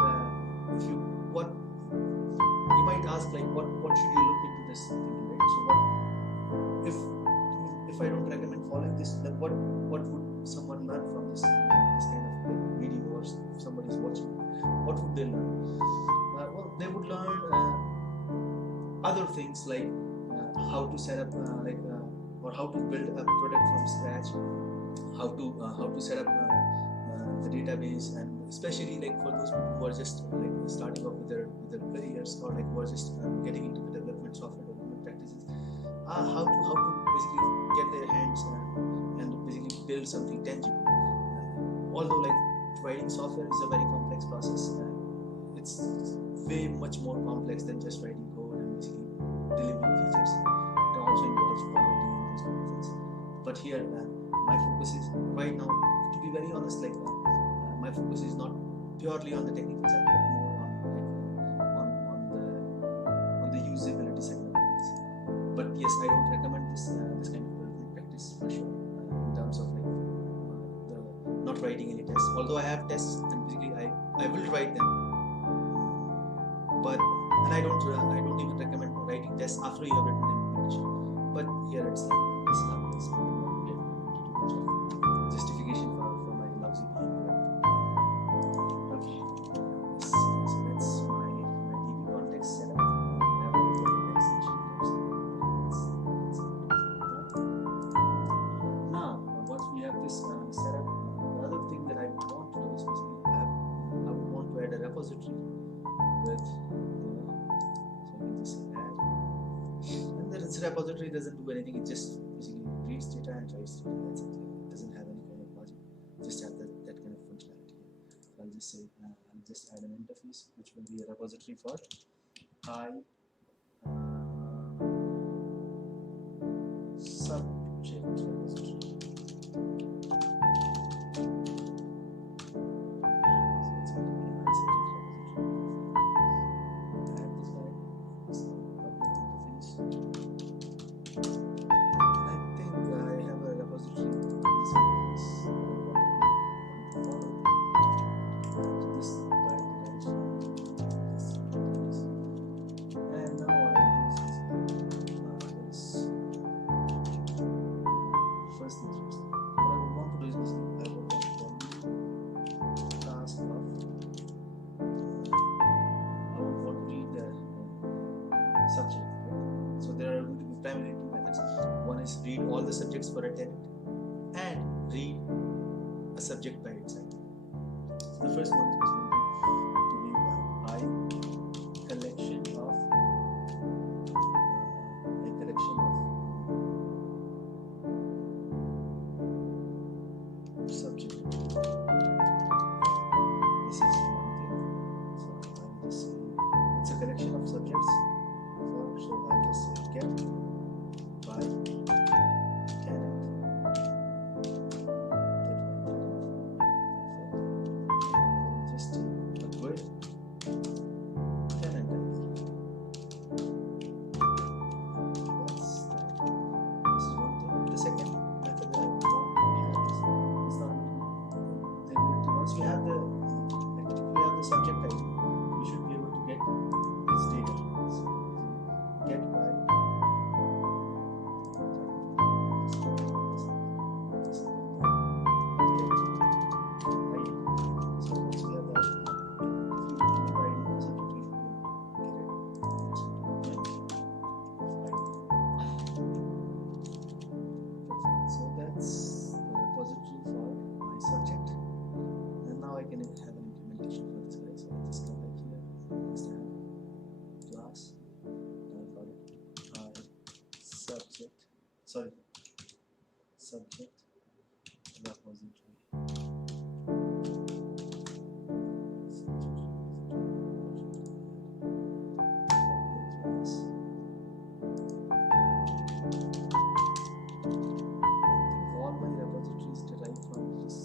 if you what you might ask, like what should you look into this thing, right? So what if I don't recommend following this, then what would someone learn from this kind of like video, or if somebody's watching, what would they learn? Well, they would learn other things like how to set up or how to build a product from scratch, how to set up the database, and especially like for those people who are just like starting off with their careers, or like who are just getting into the software development practices, how to basically get their hands and basically build something tangible. Although like writing software is a very complex process, it's way much more complex than just writing code and basically delivering features. It also involves quality and those kind of things. But here, my focus is right now, to be very honest, like my focus is not purely on the technical side, but more on the usability side of things. But yes, I don't recommend this kind of development practice for sure, in terms of like not writing any tests. Although I have tests, and basically I will write them, but and I don't even recommend writing tests after you have written the implementation. But here it's like this now is maybe not get into too much of justification for my lousy behavior. Okay, so that's my DB context setup. Now once we have this setup, the other thing that I would want to do is basically I would want to add a repository with so I can just add, and this repository doesn't do anything. It just basically reads data and writes data. That's it. It doesn't have any kind of logic. It just have that kind of functionality. So I'll just say I'll just add an interface which will be a repository for subject repository. So it's going to be a subject repository. Add this guy. one is read all the subjects for a tenant and read a subject by itself. So the first one is basically to be a collection of subject. This is one thing. So I will just say it's a collection of subjects. So I just say get by tenant. Just a word tenant. This is one thing. The second method that I want to have is not the ability. Once you have the subject type, you should be able to get its data. So get by subject repository. All my repositories derive from this.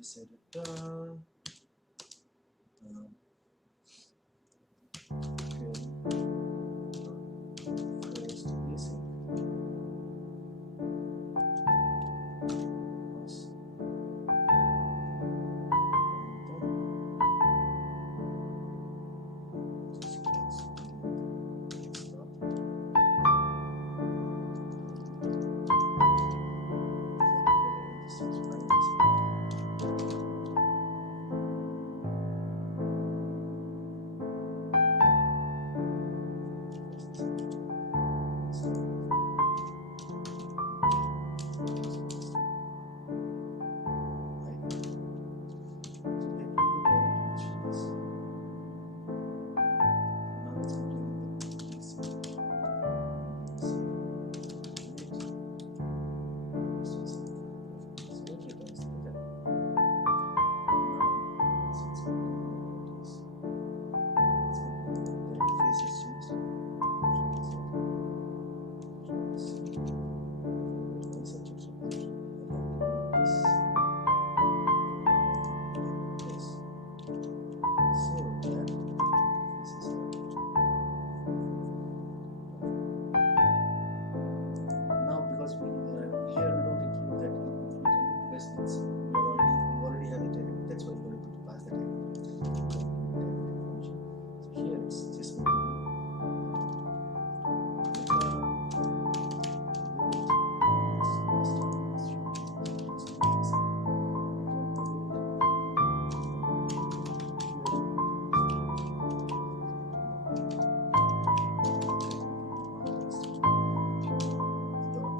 just say return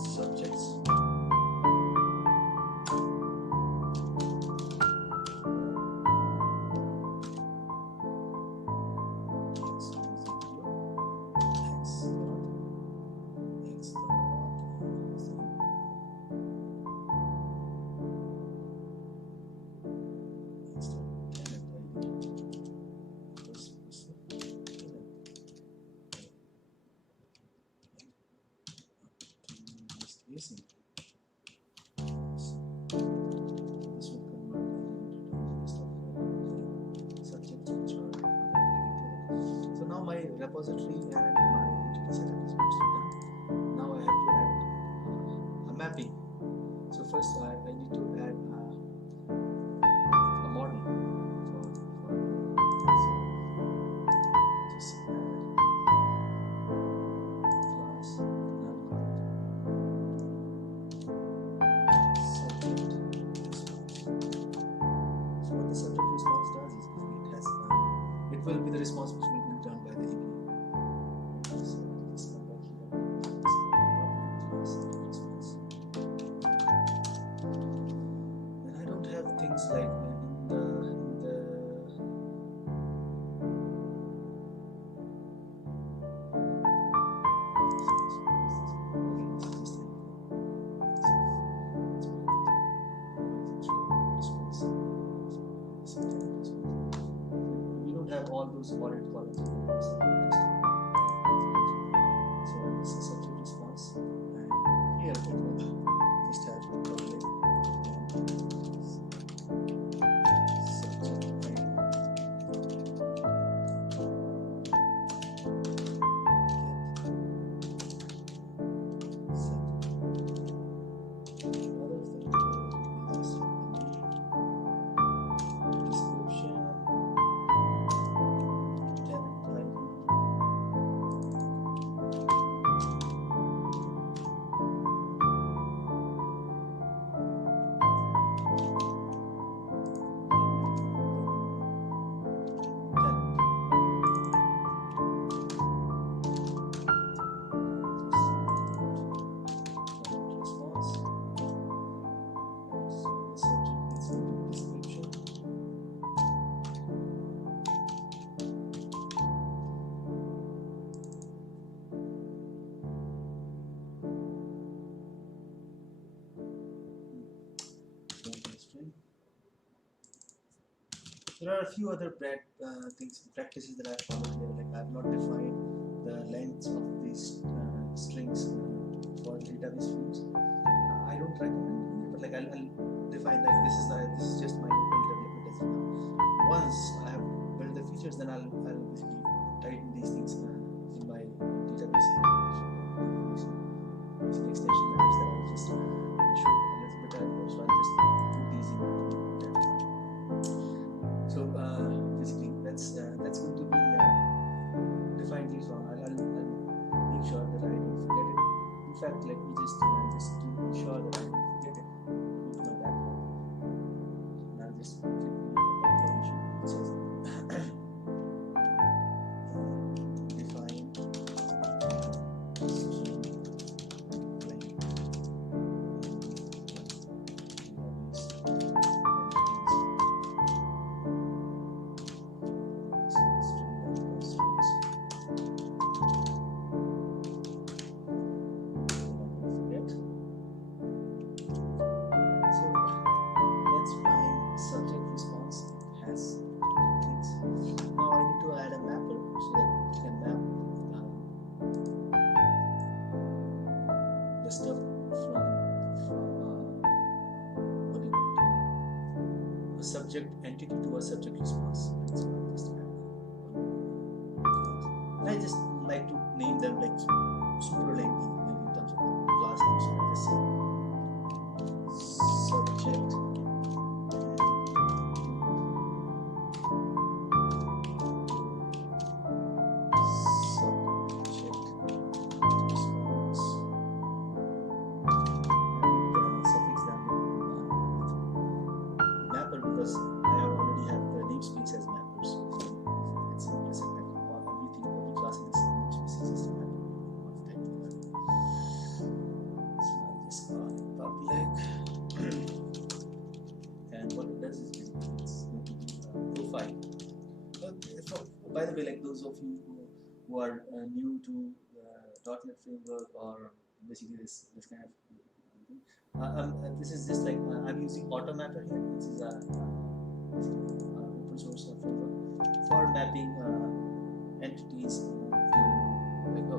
first basic. Missing. This will convert and list of subjects which are dedicated. So now my repository and my entity setup is mostly done. Now I have to add a mapping. So first I need to add a model for so just add class it will be the response which will be returned by the API. So let's come back here. And I don't have things like in the all those wallet columns. So this is subject response, and here it will just have subject There are a few other practices that I've followed here. Like I've not defined the lengths of these strings for database fields. I don't recommend it, but like I'll define like this is just my local development as of now. Once I have built the features, then I'll basically tighten these things in my database. Using extension methods that I'll just show a little bit earlier. So I'll just put these in that. So basically that's going to be defined later on. I'll make sure that I don't forget it. In fact, let me just to ensure that I don't forget it, go to my backlog, and I'll just click the backlog issue. It says define stream stuff from what do you call it? A subject entity to a subject response. I just like to name them like super lengthy in terms of class names. So I just say subject because I already have the namespace as mappers, so it's implicit that every class in this namespace is just a mapper of type. So I'll just call it public, and what it does is basically it's going to be a profile. By the way, like those of you who are new to .NET framework or basically this kind of this is just like I'm using AutoMapper here. This is a open source framework for mapping entities to like for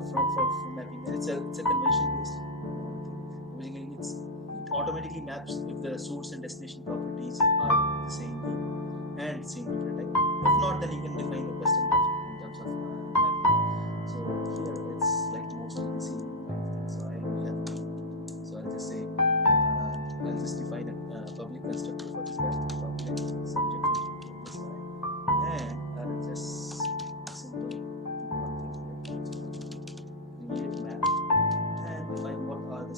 mapping. And it's a convention based thing. Basically, it automatically maps if the source and destination properties are the same thing and same data type. If not, then you can define a custom logic in terms of mapping. So here it's like mostly the same kind of thing. So I already have. So I'll just say. I'll just define a public constructor for this guy, public subject this guy, and I'll just simply do one thing here, create map and define what are the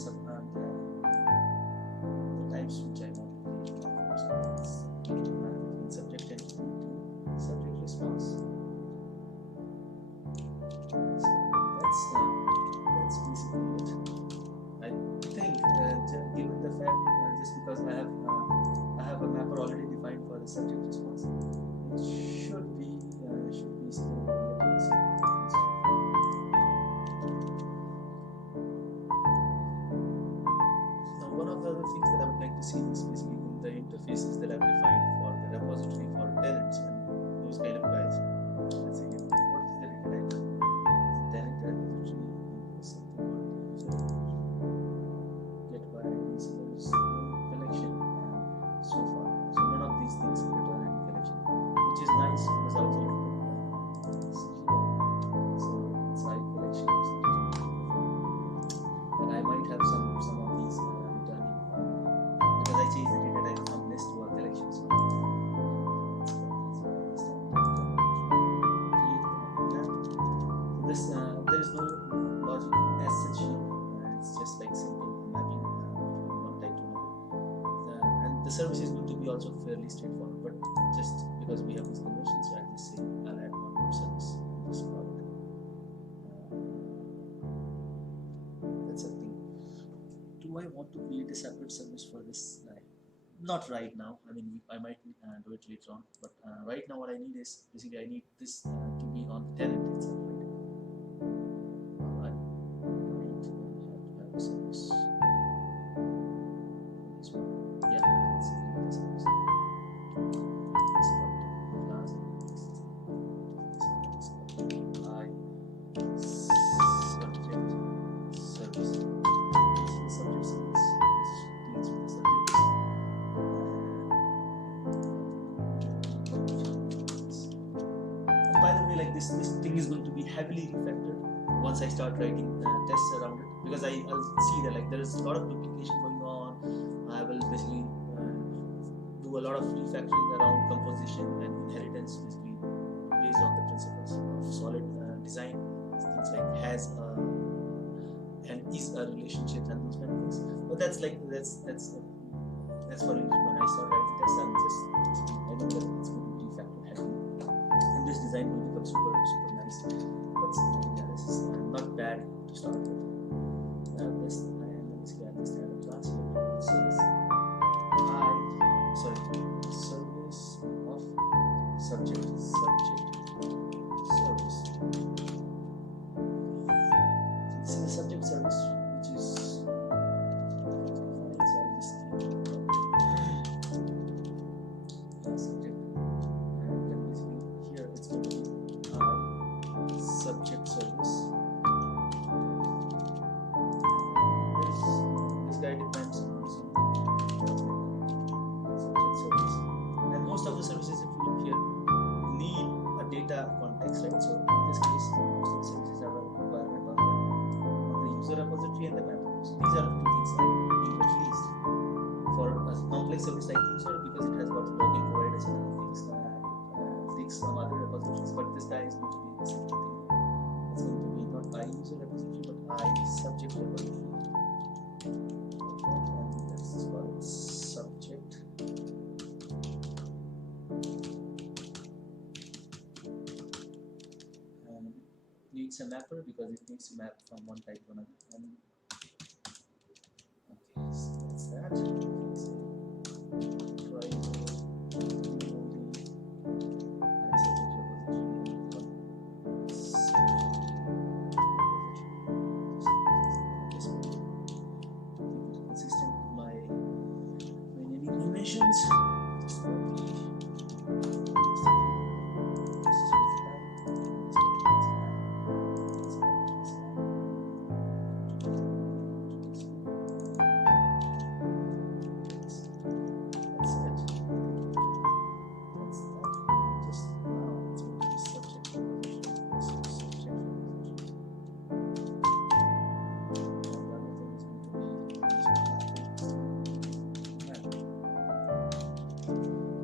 types which I want to create map for. So let's create a map between subject entity to subject response. So that's basically it. I think given the fact just because I have a mapper already defined for the subject response, it should be still relatively simple. Now, one of the other things that I would like to see is basically in the interfaces that I've defined for the repository for tenants and those kind of guys. Let's see, what is the data type? Tenant repository something called get by IDs. There's no collection so far. So none of these things return any collection, which is nice because I was able to so it's like collection of something. And I might have some of these returning because I changed the data type from list to a collection. So this there is no logic as such here. It's just like simple mapping between one type to another. And the service is going to be also fairly straightforward, but just because we have these conventions, so I'll just say I'll add one more service in this product. That's a thing. Do I want to create a separate service for this? Not right now. I mean, I might do it later on, but right now what I need is basically I need this to be on the tenant itself, right? Have a service. This one. Yeah, let's create a service. Subject service. This is the subject service. This deals with the subject. by the way, like this thing is going to be heavily refactored once I start writing tests around it, because I'll see that like there is a lot of duplication going on. I will basically do a lot of refactoring around composition and inheritance, basically based on the principles of solid design. Things like has and is a relationship and those kind of things. But that's like that's for when I start writing tests. I know that it's going to be refactored heavily, and this design will become super nice. But yeah, this is not bad to start with. This and basically I just add a class here. Service of subject service. This is the subject service, which is subject, and then basically here it's going to be subject service. This guy depends on something subject service, and most of the services, if you look here, need a data context, right? So in this case, most of the services have a requirement on the user repository and the mapper. So these are the two things I need at least for a complex service like user, because it has got login providers and other things. Takes some other repositories, but this guy is going to be the same thing. It's going to be not I user repository, but I subject repository. And that's called subject. And needs a mapper because it needs to map from one type to another. And okay, so that's that. Try consistent with my naming conventions.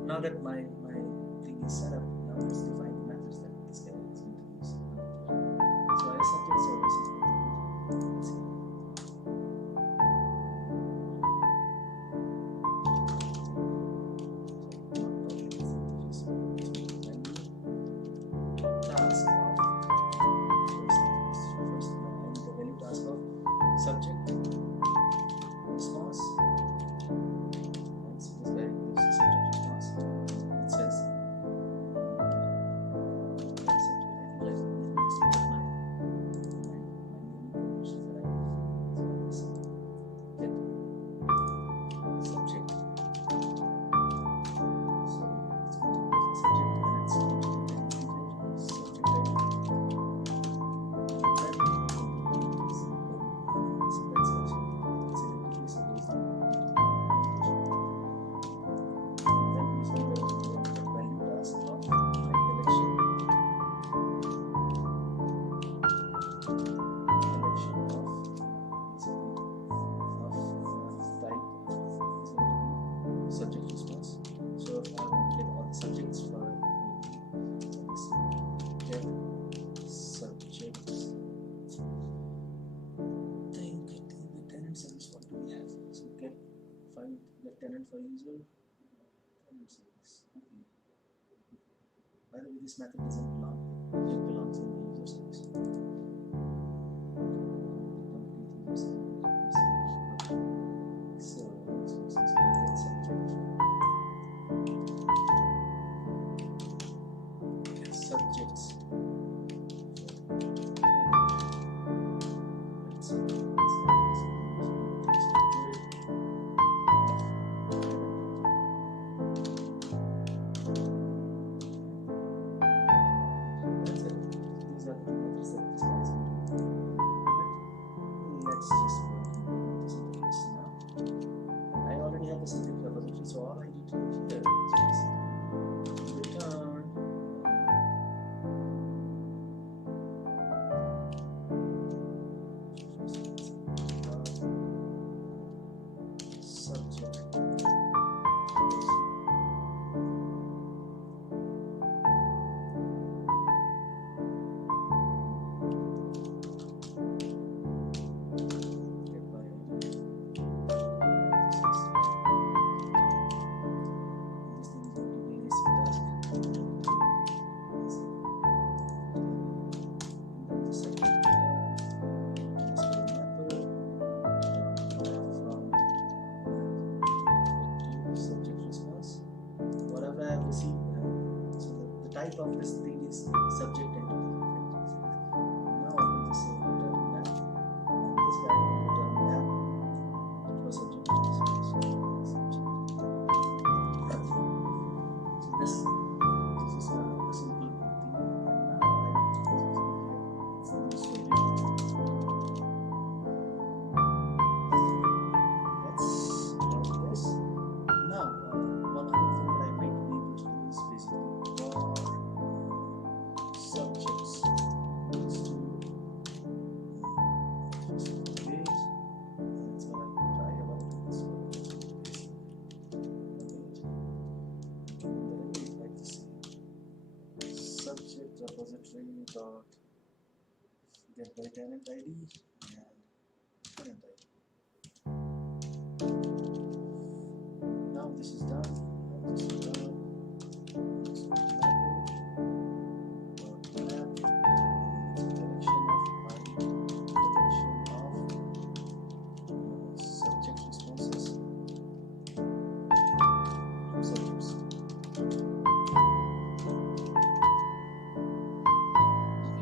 Now that my thing is set up, now let's define the methods that this guy is going to use. So our subject service is going to task of the value task of subject response. And so this guy gives subject response. It says subject response. So if I want to get all the subjects for get subjects, think in the tenant service, what do we have? So find the tenant for user tenant service. Okay. By the way, this method doesn't belong here. It belongs in the user service. So since we get subject. Subjects. That's it. These are the methods that this guy is going to implement. Let's just work on this interface now. And I already have the subject repository, so all I need to do here is just return type of this thing is subject entity factors. Now I can just say return map, and this guy will return map to a subject entity. So this is a simple thing. And now I will just here for this repository dot get by tenant ID and tenant ID. Now this is done. This is done. Map collection of ID, collection of subject responses, subjects.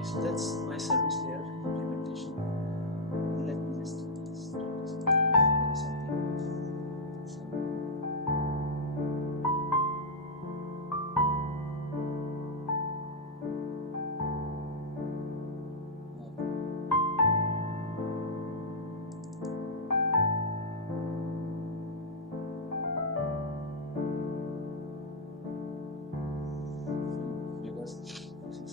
So that's my service layer implementation. Let me just start something. Because this is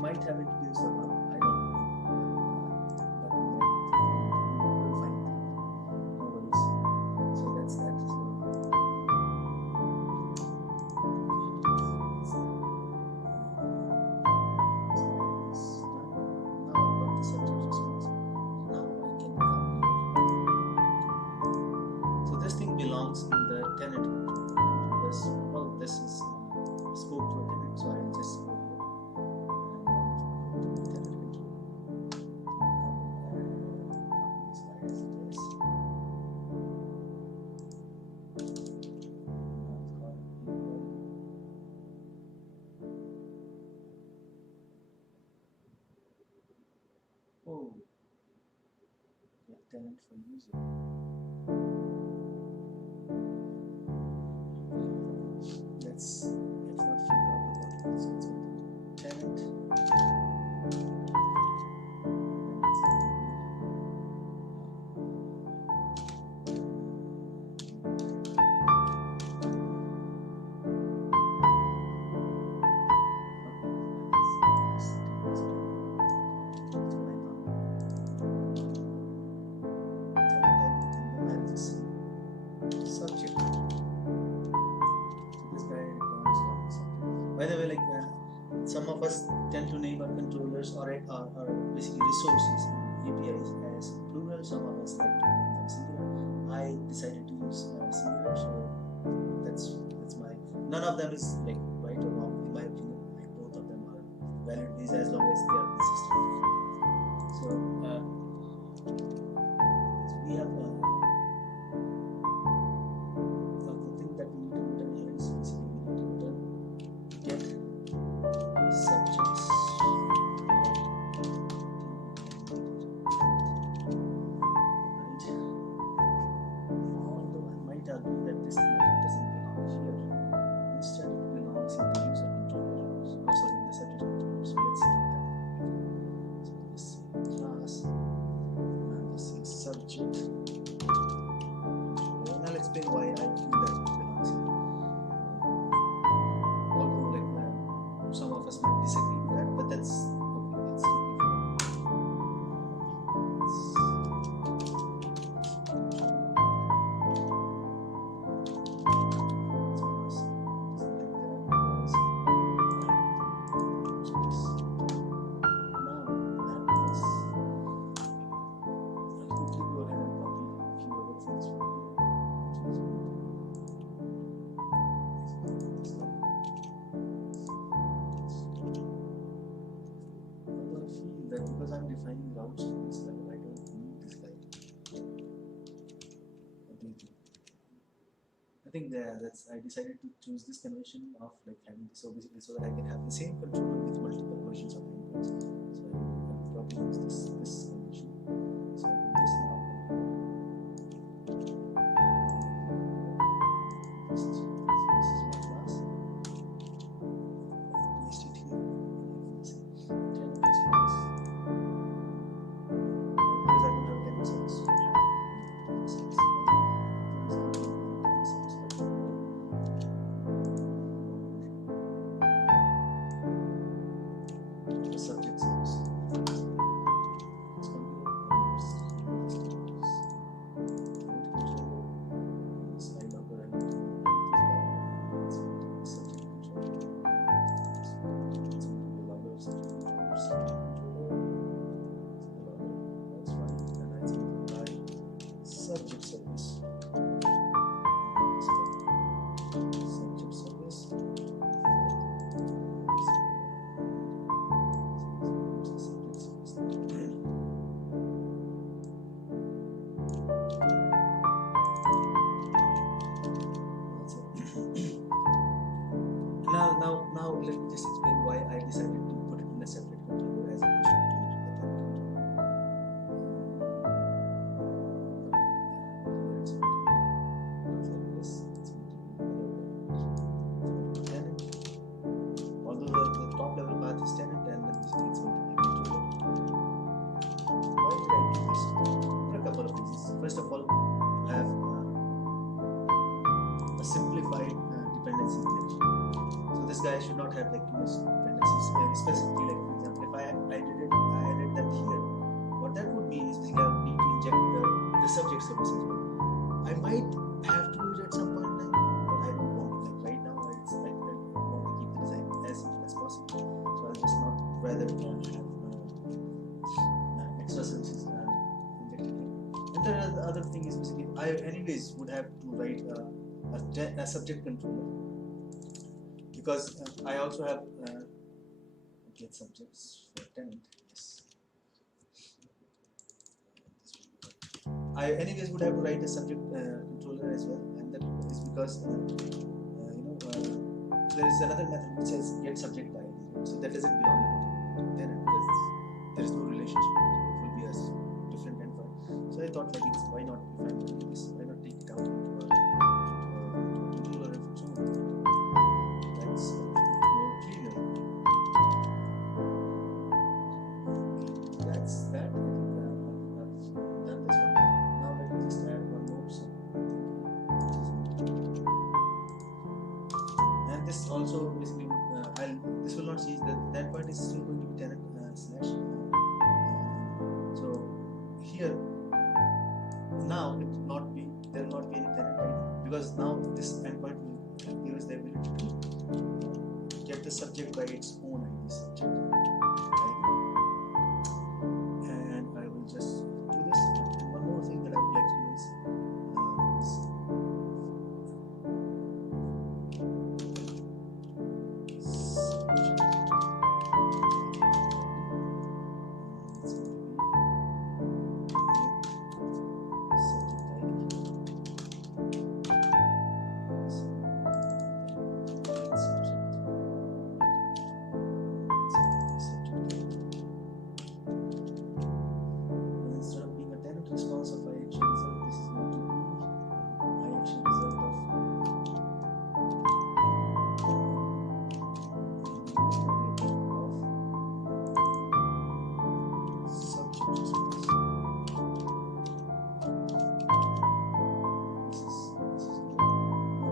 might have introduced above, I don't know, but we will find it. No worries. So that's that. Now I've got the subject response. Now I can come here. So this thing belongs in the tenant because well, this is spoke to a tenant, so I will just go here. Oh, yeah, tenant for user. Let's not figure out about it. So it's tenant. Subject. So this guy returns by the way, like some of us tend to name our controllers or basically resources APIs as plural. Some of us like to name them singular. I decided to use singular, so that's my. None of them is like right or wrong in my opinion. Like both of them are valid ways as long as they are consistent. So we have. Subjects. Although I might argue that this method doesn't belong here. Instead, it belongs think that's I decided to choose this convention of like having this, so basically so that I can have the same controller with multiple versions of endpoints. So I will probably use this convention. So I do this now. This is my class. Paste it here. Because I don't have tenant service, so I have subject service. Let's come here and slide over and subject controller. It's logger subject controller. That's fine. And I think by subject service. Subject service. Now let me just explain why I decided to put it in a separate controller as opposed to do it with a tenant. Although the top level path is tenant, and then basically it's going to be controller. Why did I do this? For a couple of reasons. First of all, to have a simplified dependency injection. So this guy should not have like too much dependencies. Specifically, like for example, if I added that here, what that would mean is basically I would need to inject the subject service as well. I might have to do it at some point in time, but I don't want to. Like right now, it's like I want to keep the design as simple as possible. So I'll just not rather have extra services injected here. And the other thing is basically I anyways would have to write a subject controller, because I also have get subjects for tenant. Yes. I anyways would have to write a subject controller as well, and that is because there is another method which says get subject by ID, right? So that doesn't belong to tenant because there is no relationship. It will be a different endpoint. So I thought like why not if I'm doing this, why not take it out into a controller of its own? That's more cleaner. That's that. I think I've done this one. Now let me just add one more. So and this also basically this will not change. That point is still going to be tenant slash. So here now it will not be there will not be any tenant ID, because now this endpoint will give us the ability to get the subject by its own ID subject. And I will just do this. And one more thing that I would like to do is subject. It's going to be subject ID. Instead of being a tenant response of IAction result, this is going to be IAction result of subject response.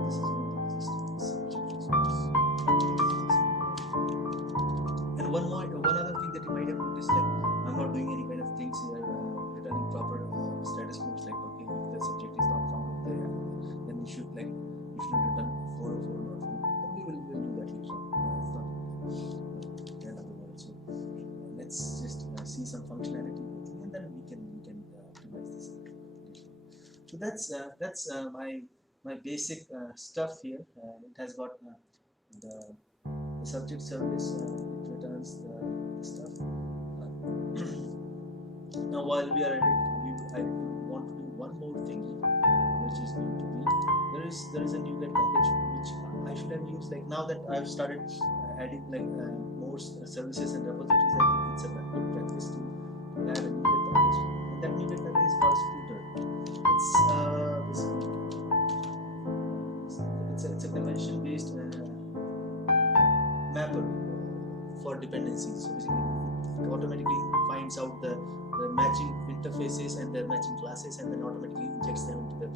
This is going to be just subject response. And one other thing that you might have noticed, like I'm not doing any kind of things here, returning proper status codes, like okay, if the subject is not found there, then you should return 404 not found. We will do that later. It's not the end of the world. So let's just see some functionality, and then we can optimize this. So that's my basic stuff here. It has got the subject service. It returns the stuff. Now while we are at it, I want to do one more thing, which is going to be there is there is a NuGet package which I should have used. Like now that I've started adding like more services and repositories, I think it's a good practice to add a NuGet package. And that NuGet package is called Scooter. It's basically it's a convention based mapper for dependencies. So basically it automatically finds out the matching interfaces and the matching classes, and then automatically injects them into the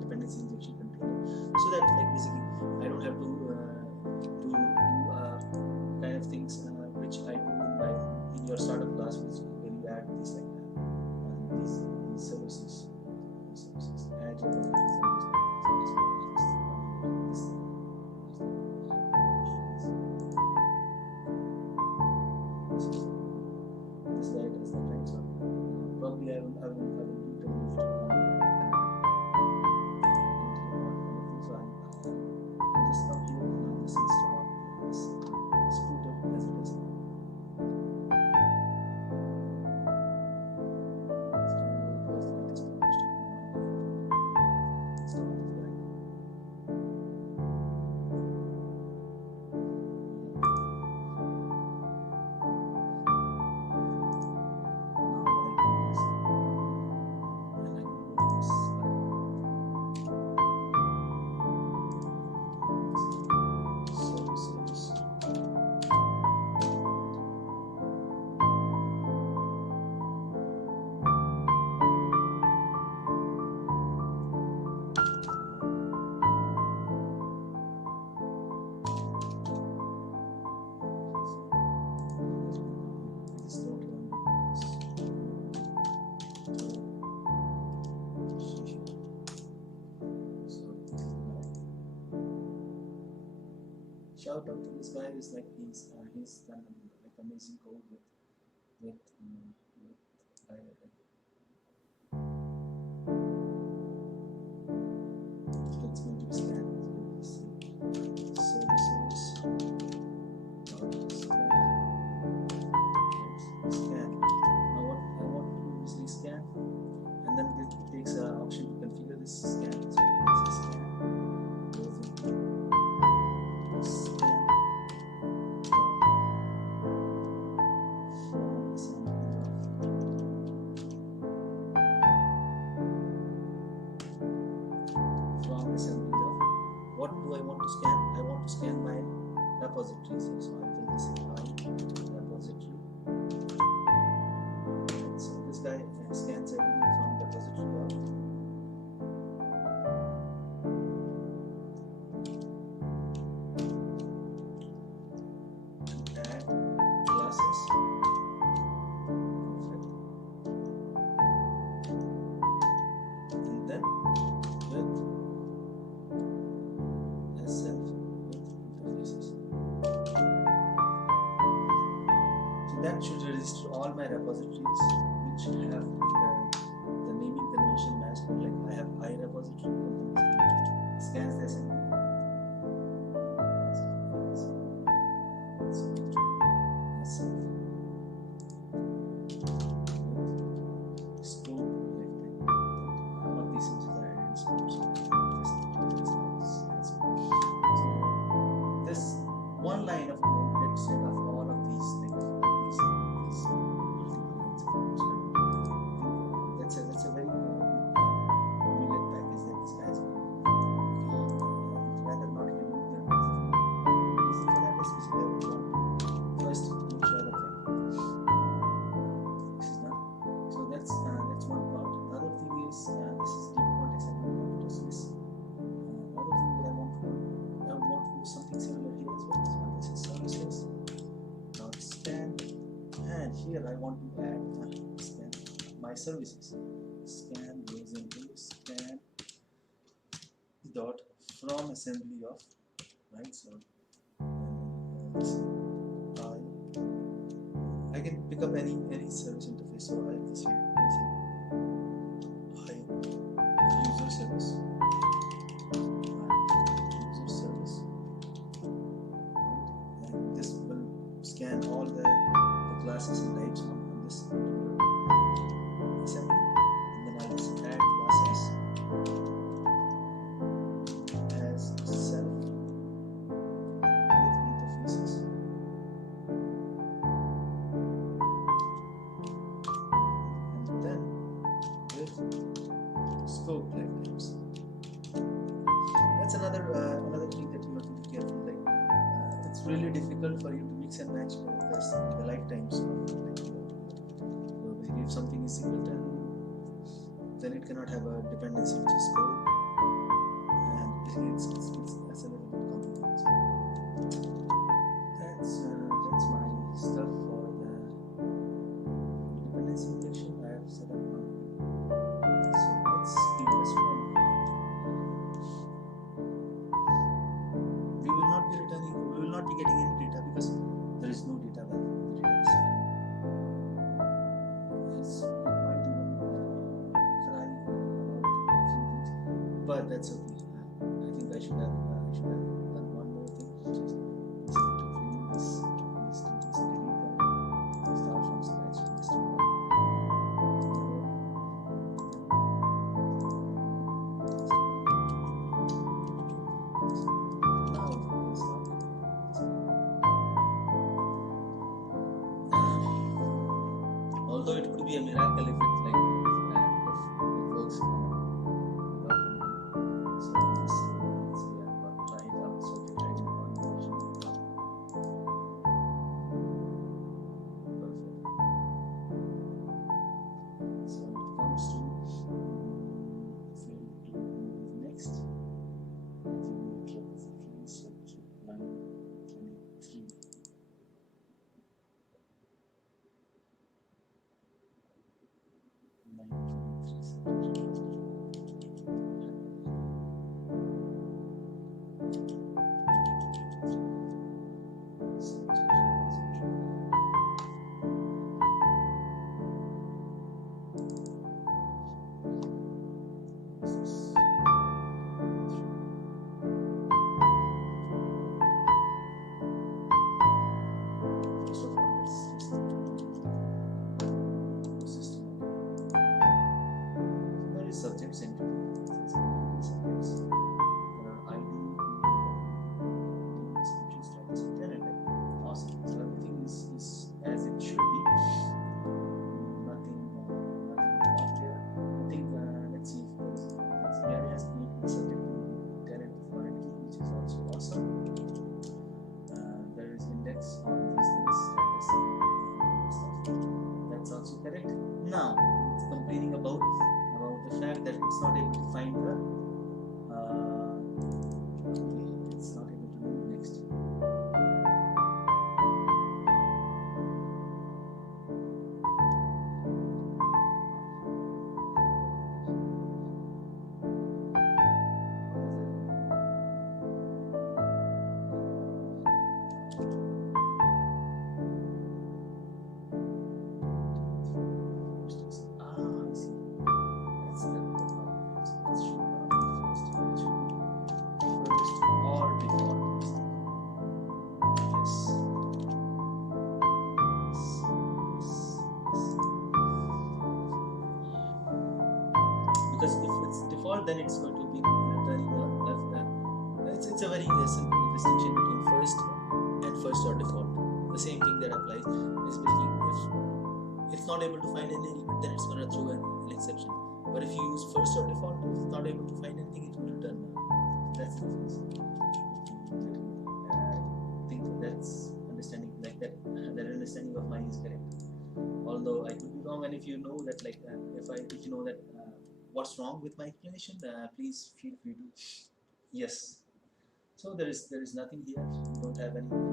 dependency injection container, so that like basically I don't have to do kind of things which I do in your startup class, which when you add these like these services, add repositories and this guy does that, right? So probably I will do Edumeet. So I'll just come here and I'll just install this Scooter as it is. Shout out to this guy. Is like he's done like amazing code with it's going to scan services scan. Now what I want to do is scan, and then it takes an option to configure this scan. So this is scan. What do I want to scan? I want to scan my repositories. So I will just find repository. And so this guy scans everything from repository out. Add classes. And then with that should register all my repositories which have the naming convention matched. Like I have I repository, scans the assembly. All of these images are added in scope. So this one line of code gets rid of all of these things. That's a very NuGet package that this guy has rather not remove them. The reason for that is because we have first make sure that this is done. So that's one part. The other thing is this is DB context and this. Other thing that I want to do something similar here as well. So this is services. Now scan. And here I want to add scan my services. Scan goes into scan dot from assembly of, right? So I can pick up any service interface. So I just say user service. User service. Right? And this will scan all the classes and types on this assembly, and then I'll just add classes, another thing that you have to be careful. Like it's really difficult for you to mix and match the lifetimes. If something is singleton, then it cannot have a dependency which is code, and it's a little bit complicated. That's my stuff for the dependency injection I have set up now. So let's give this one. We will not be getting any data because there is no data value in the database. Yes, it might even cry about a few things, but that's okay. I think I should have done one more thing, which is basically to clean this to just delete them, start from scratch, next to one. Now we can start. Although it could be a miracle if it works without anything. So let's see. I've tried it out. So we tried it on version. Perfect. So it comes to field to next. Edumeet reference subject line 23. Subjects entity. Subjects. There are ID, description, status, and awesome. So everything is as it should be. Nothing wrong there. I think let's see if Gary has created the subject tenant for entity, which is also awesome. There is index on these things, status, stuff. That's also correct. Now it's complaining about the fact that it's not able to find the it's not able to move next. Because if it's default, then it's going to be returning it's a very simple distinction between first and first or default. The same thing that applies is basically if it's not able to find any element, then it's going to throw an exception. But if you use first or default, if it's not able to find anything, it will return none. That's the difference. I think that's understanding like that. That understanding of mine is correct. Although I could be wrong, and if you know that, like, if you know that. What's wrong with my explanation? Please feel free to yes. So there is nothing here. We don't have anything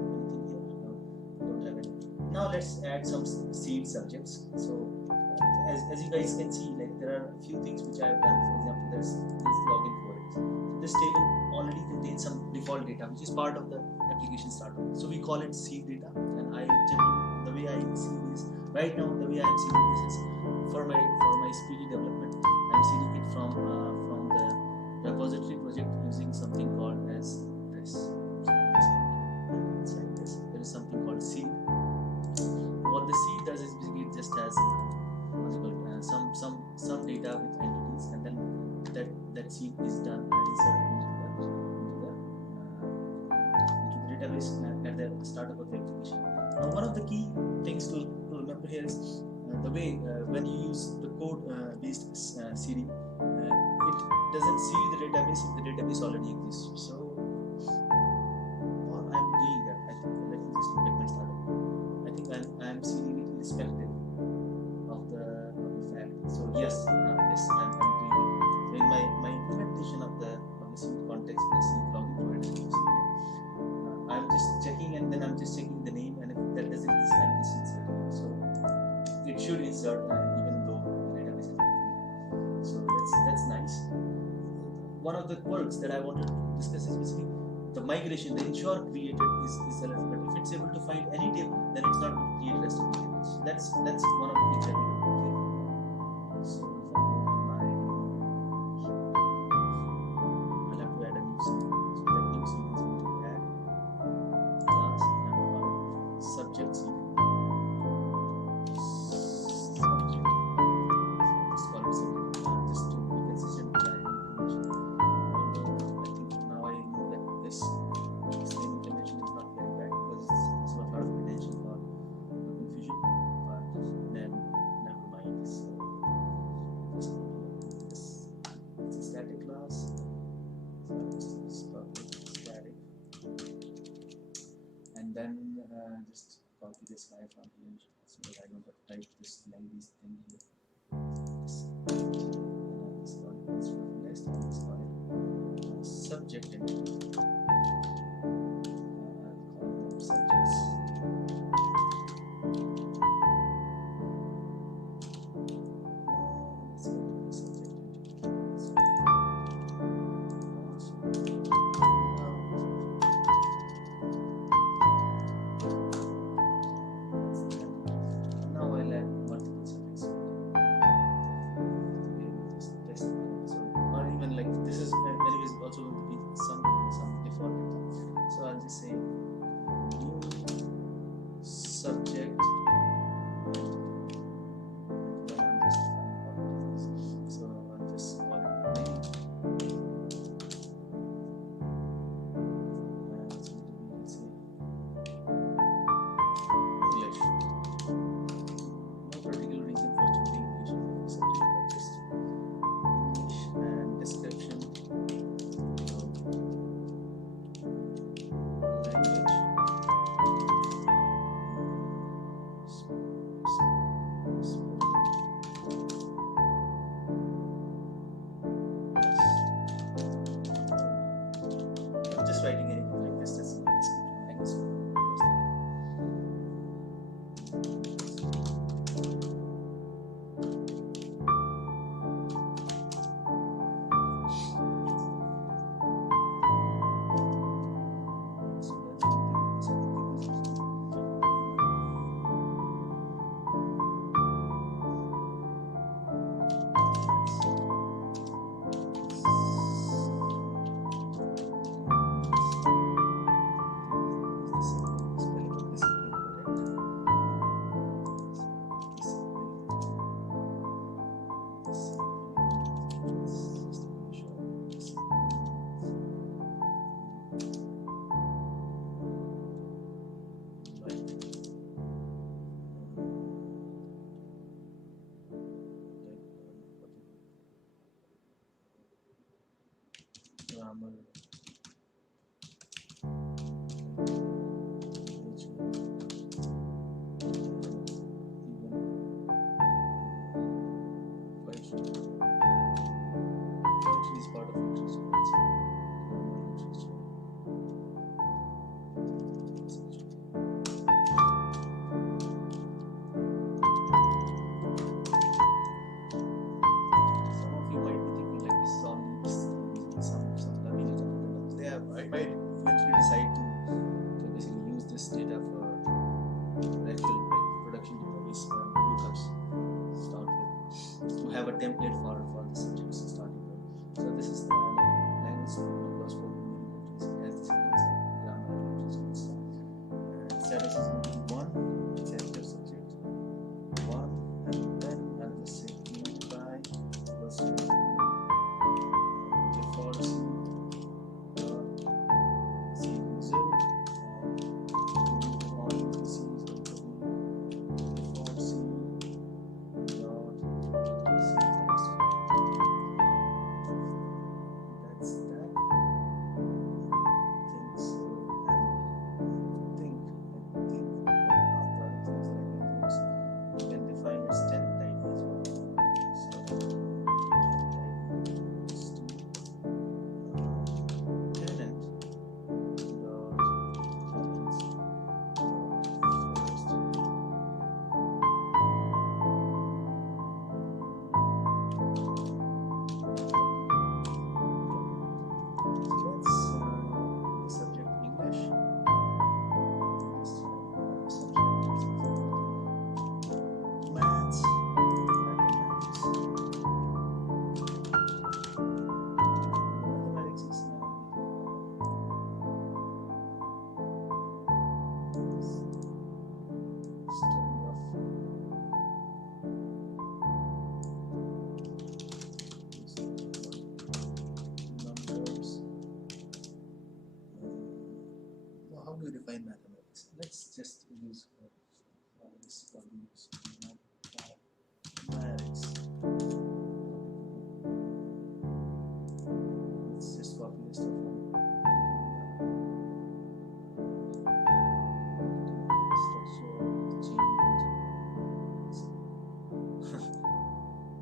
here. No, we don't have any. Now let's add some seed subjects. So as you guys can see, like there are a few things which I have done. For example, there's login for it. This table already contains some default data, which is part of the application starter. So we call it seed data, and I generally, the way I see this right now, the way I am seeing this is for my speedy development. I'm seeding it from the repository project using something called as this. There is something called seed. What the seed does is basically it just has some data with entities, and then that seed is done and inserted into the database at the startup of the application. Now, one of the key things to remember here is the way when you use the code-based seeding, it doesn't seed the database if the database already exists. So even though the database is incomplete. So that's nice. One of the quirks that I wanted to discuss is basically the migration, the ensure created is a little bit. If it's able to find any table, then it's not going to create rest of the tables. So that's one of the things I need to be careful about. So if I go to my, I'll have to add a new sequence. So that new sequence is going to add class and I'll call it subject sequence. Then just copy this guy from here so that I don't have to type this lengthy thing here. This call it next one, let's call it subject entity. I'll call them subjects. Let's go to the subject entity. Say new subject so I'll just call it name and it's going to be, let's say, English. No particular reason for choosing English as a subject, but just English and description. Writing anything like this, that's in the description. Thank you so much. Grammar. Poetry is part of literature. Some of you might be thinking like this is all some dummy literature. just use this one. Mathematics. Let's just copy this stuff from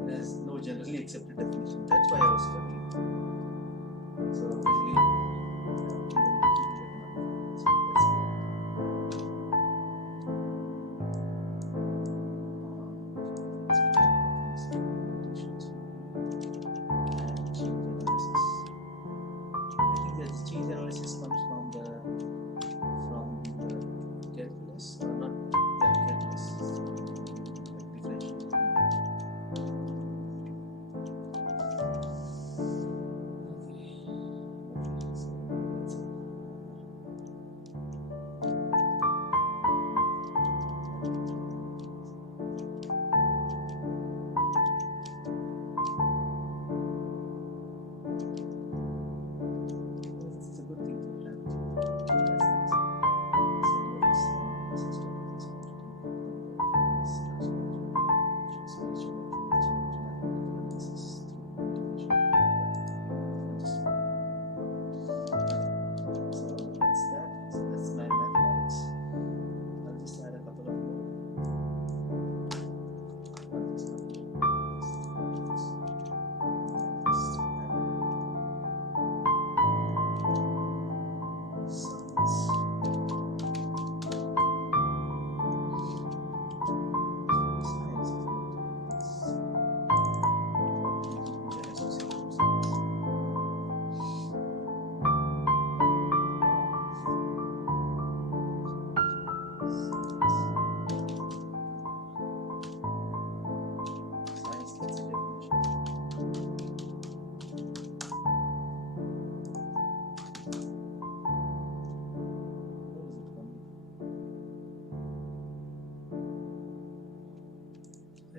there's no generally accepted definition. That's why I was studying. So basically, change analysis comes from the calculus or not calculus like differential.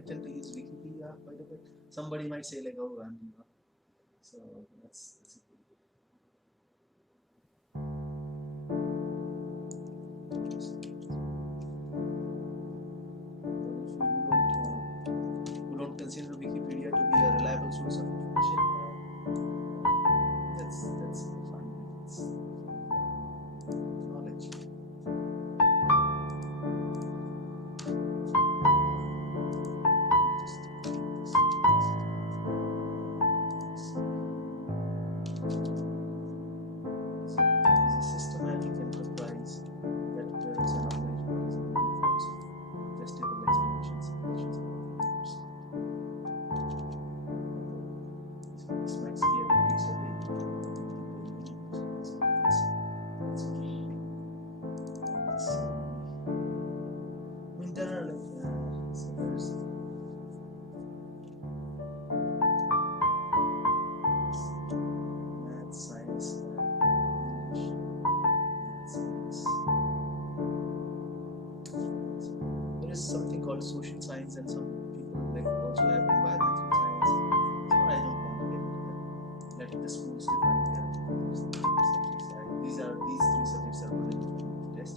Tend to use Wikipedia quite a bit. Somebody might say like, "Oh, I'm," so that's a good. Who don't consider Wikipedia to be a reliable source of information, that's fine. It's knowledge. Something called social science, and some people like also have environmental science. So I don't want to get into that. Let the schools define their subjects. These three subjects are already for the test.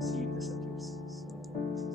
See the subjects. So this is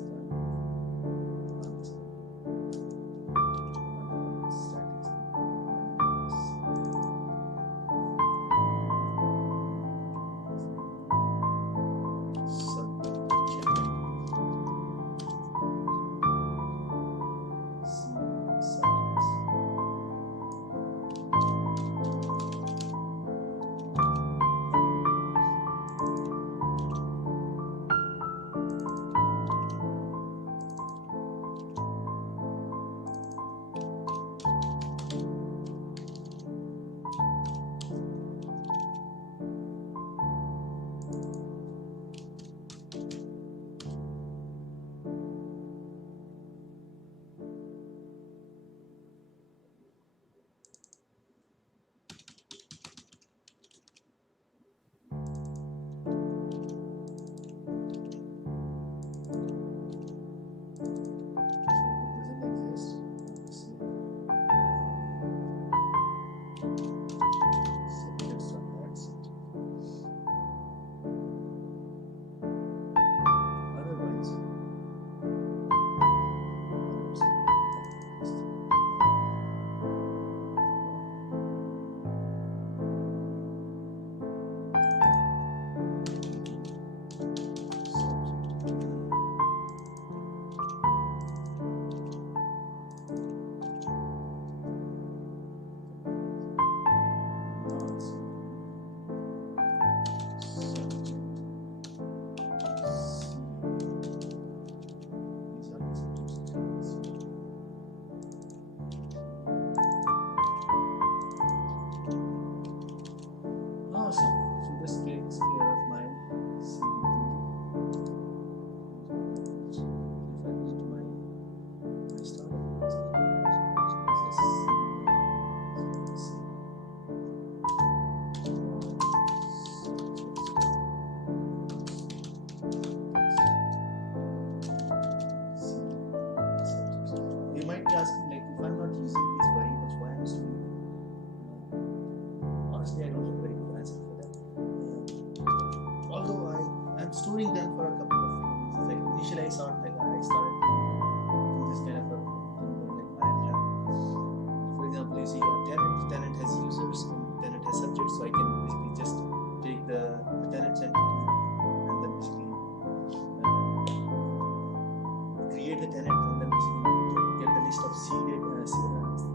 tenant, and then basically get the list of seeded the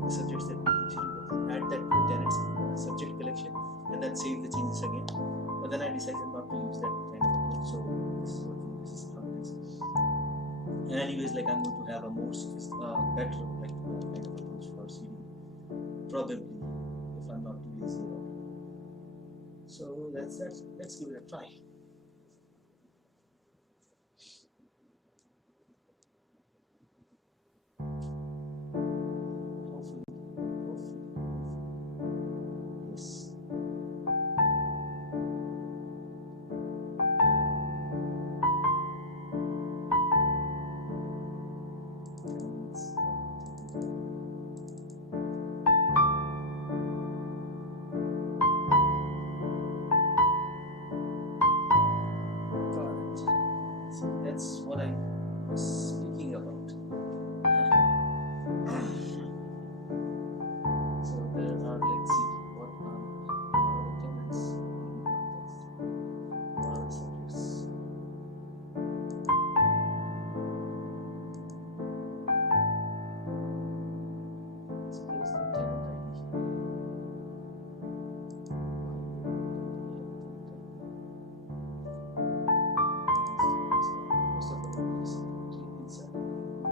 subjects that need to be seeded, add that to tenant's subject collection, and then save the changes again. But then I decided not to use that kind of approach, so this is how it is. And anyways, like I'm going to have a more better like kind of approach for seeding, probably, if I'm not too lazy about it. So let's give it a try. That's what I was speaking about. So there are, let's see, what are the tenants in context? What are the subjects?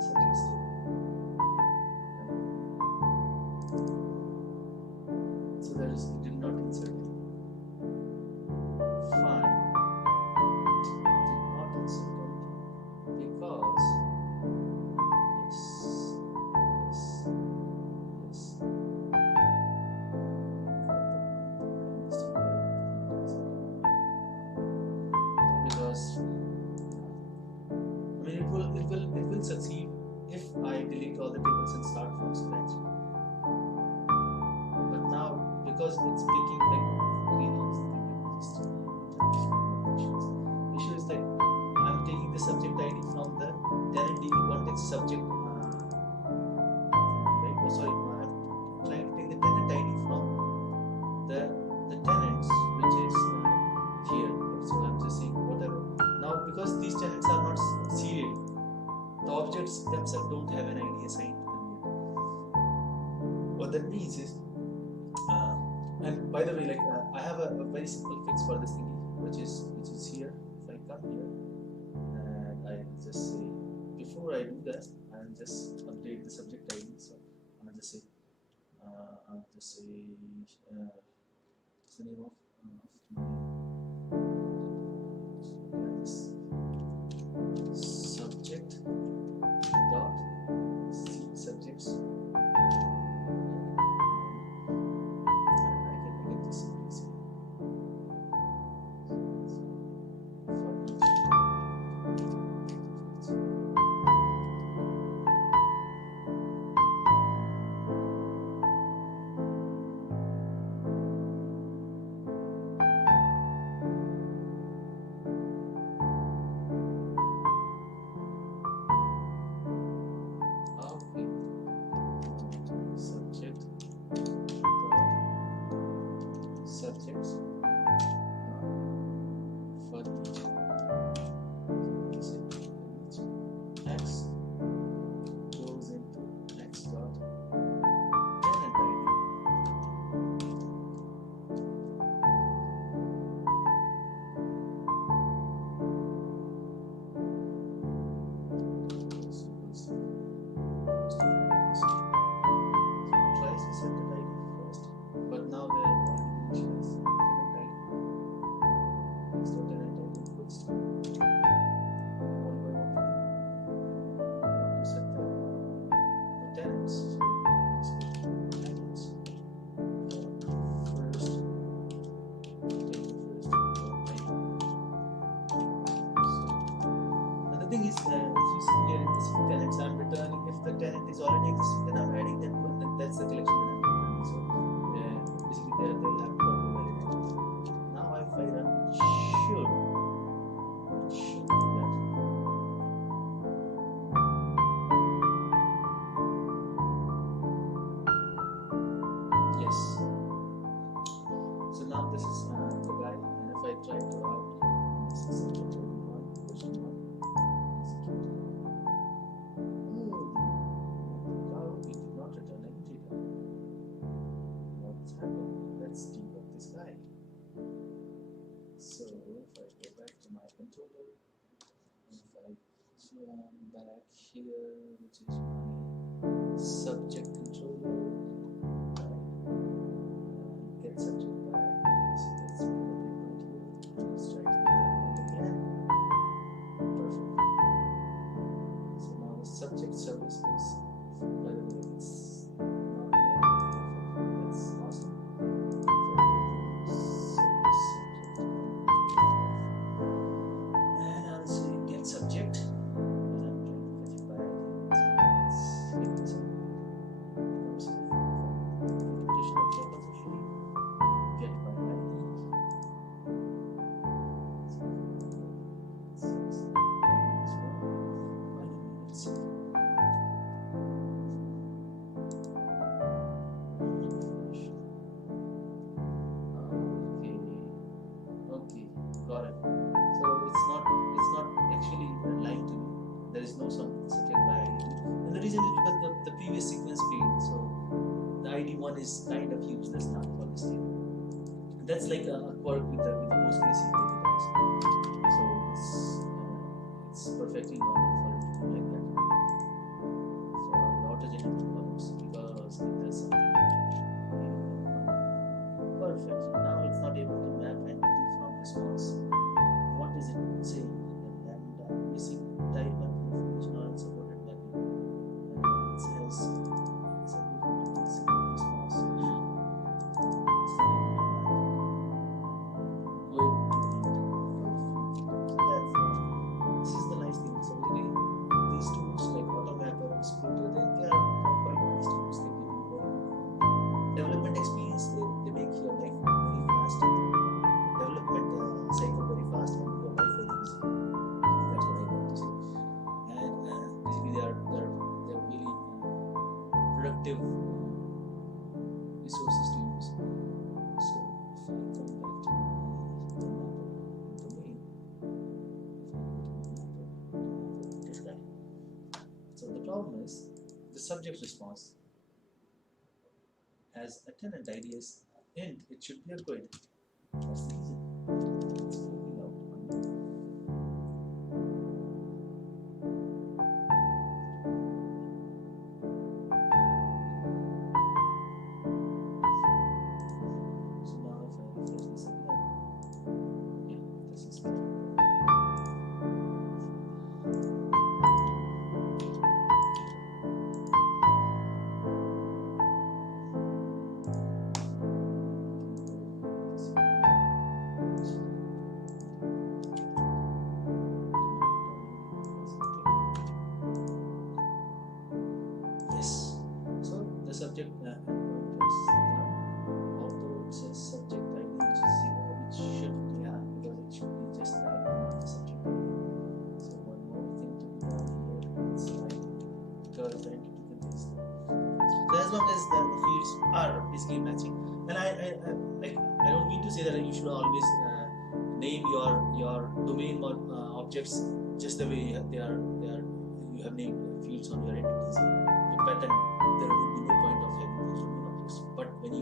So there's the tenant ID. So that is, it did not insert it. Fine. It did not insert it because because I mean it will succeed if I delete all the tables and start from scratch. But now, because it's picking like the issue is that I'm taking the subject ID from the tenant DB context subject. I'm trying to take the tenant ID from the tenants, which is here. So I'm just saying whatever. Now, because these tenants are not serial, the objects themselves don't have an ID assigned to them yet. What that means is, and by the way, like I have a very simple fix for this thingy, which is here. If I come here and I just say, before I do that, I'll just update the subject ID. So I'll just say, what's the name of subject dot seed subjects. I can just simply say subjects for each x goes into x dot tenant ID. Tries to set the ID first, but now they have already initialized tenant ID. So tenant ID equals to, what do I want to do? I want to set the tenants. So tenants first, and the thing is, if you see here existing tenants, I'm returning. If the tenant is already existing, then I'm adding that one, and that's the collection that I'm returning. So basically they'll have proper validity. Now if I run, it should do that. Yes. So now this is the guy, and if I try to out, this is version 1, execute. here, which is my subject controller. Get subject by. So let's put a breakpoint here. Let's try to do that again. Perfect. So now the subject service is, by the way, it's not perfect. That's awesome. And I'll say get subject. And I'm trying to fetch it by implementation of proposition. Get by ID. Okay, got it. So it's not actually lying to me. There is no subject by ID, and the reason is because the previous sequence failed. So the ID one is kind of useless now for this table. That's like a quirk with the Postgres database. So it's perfectly normal for it to be like that for the auto-generated columns because it does something. Perfect. Now it's not able to map entity from response. What is it saying? And missing type and information or unsupported mapping. And it says it's a response. It's not able to map. Going to end. This is the nice thing. So really, these tools like AutoMapper and Splitter, they are quite nice tools. They give you development experience. They make your life very fast. Development cycle very fast and your life very easy. That's what I want to say. And basically, they're really productive resources to use. So if I come back to the domain, this guy. So the problem is the subject response has a tenant ID as int. It should be a grid. That's the reason. It's freaking out on me. So now if I refresh this again, yeah, this is good. Yes. So the subject endpoint is done. Although it says subject ID which is 0, which should, yeah, because it should be just the ID, not the subject ID. So one more thing to be done here, it's like because the entity contains the. So as long as the fields are basically matching, and I don't mean to say that you should always name your domain objects just the way they are. You have named fields on your entities. With pattern, there would be no point of having those domain objects. But when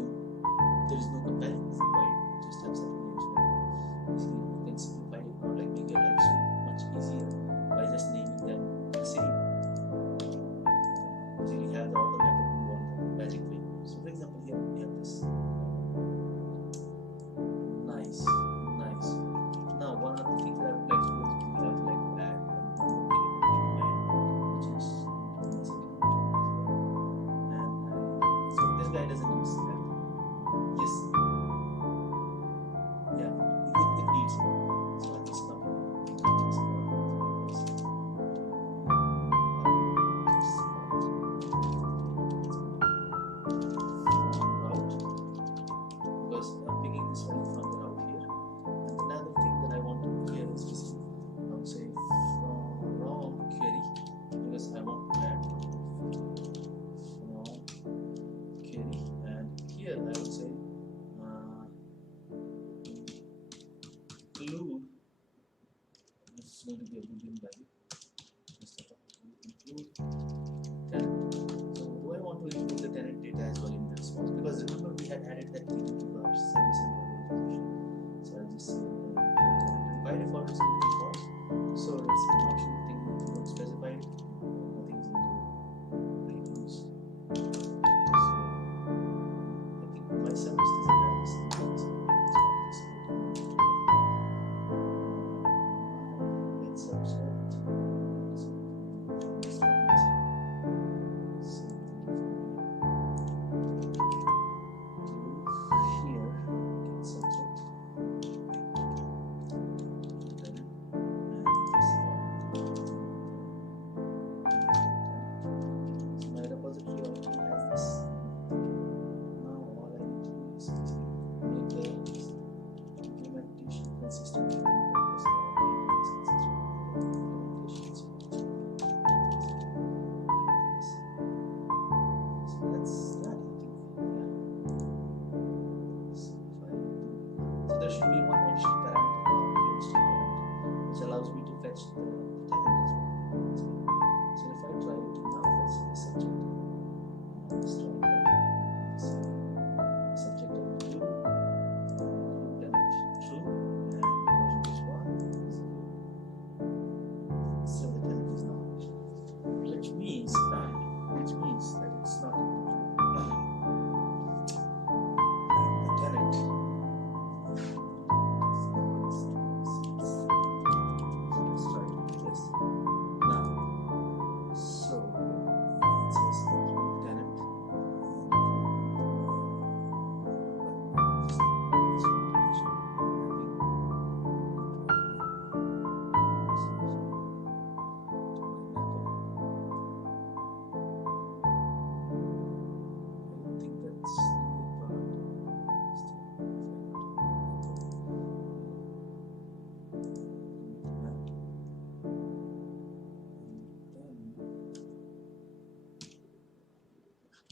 there is no compelling reason why you just have certain names. Basically, you can simplify it or like make your life so much easier by just naming them the same. Basically, have the AutoMapper do all the magic way. So, for example, here we have this. Nice. Now, one other thing that I would like to do is we have like add one more thing which is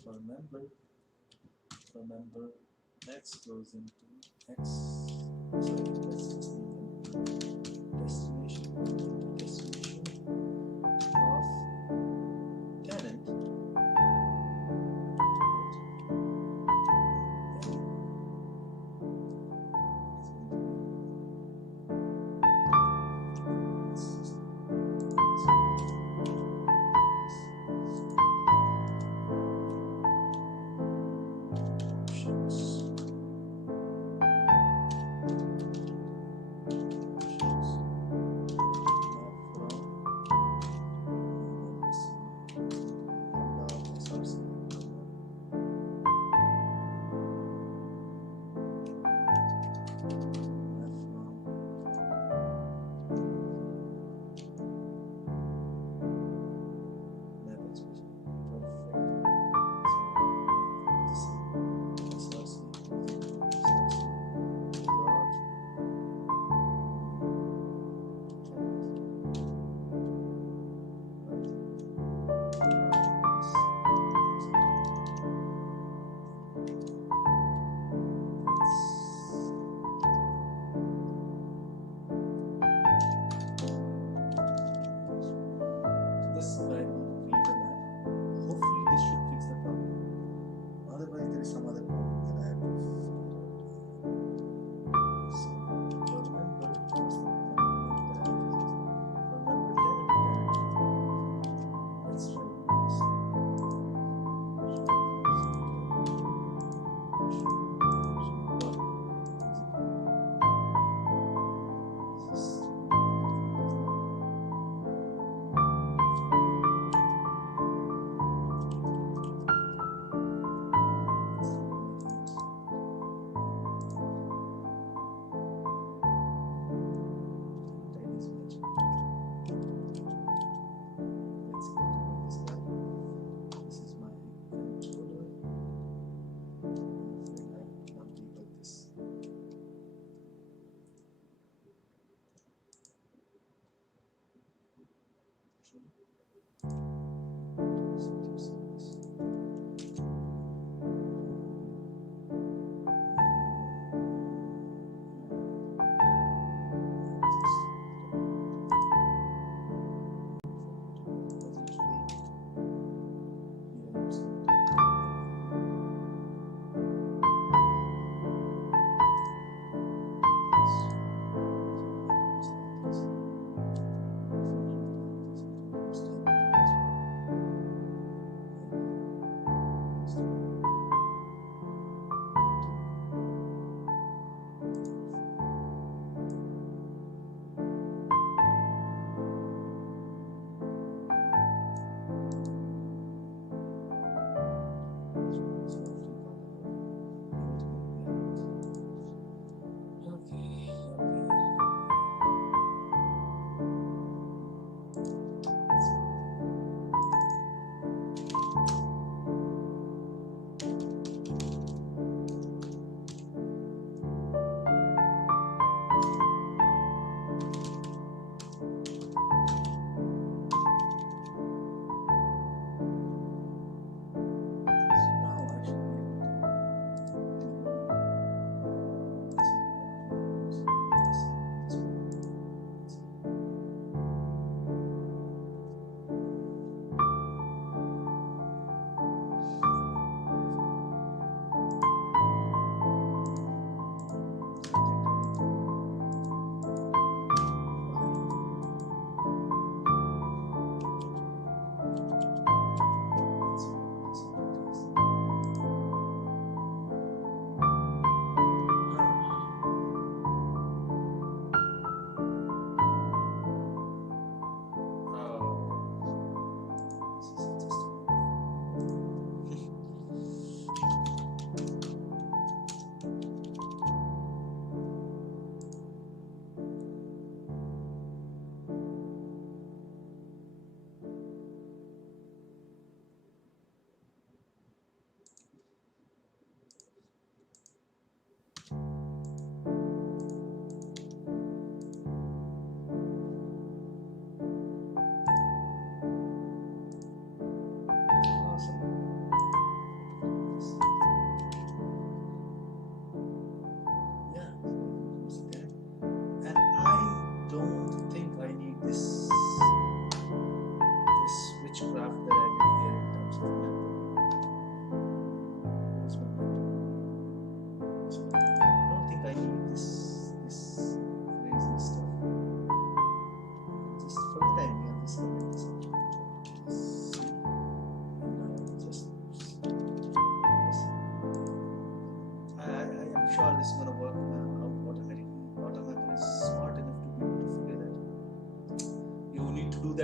for member x goes into x, sorry, let's destination of tenant,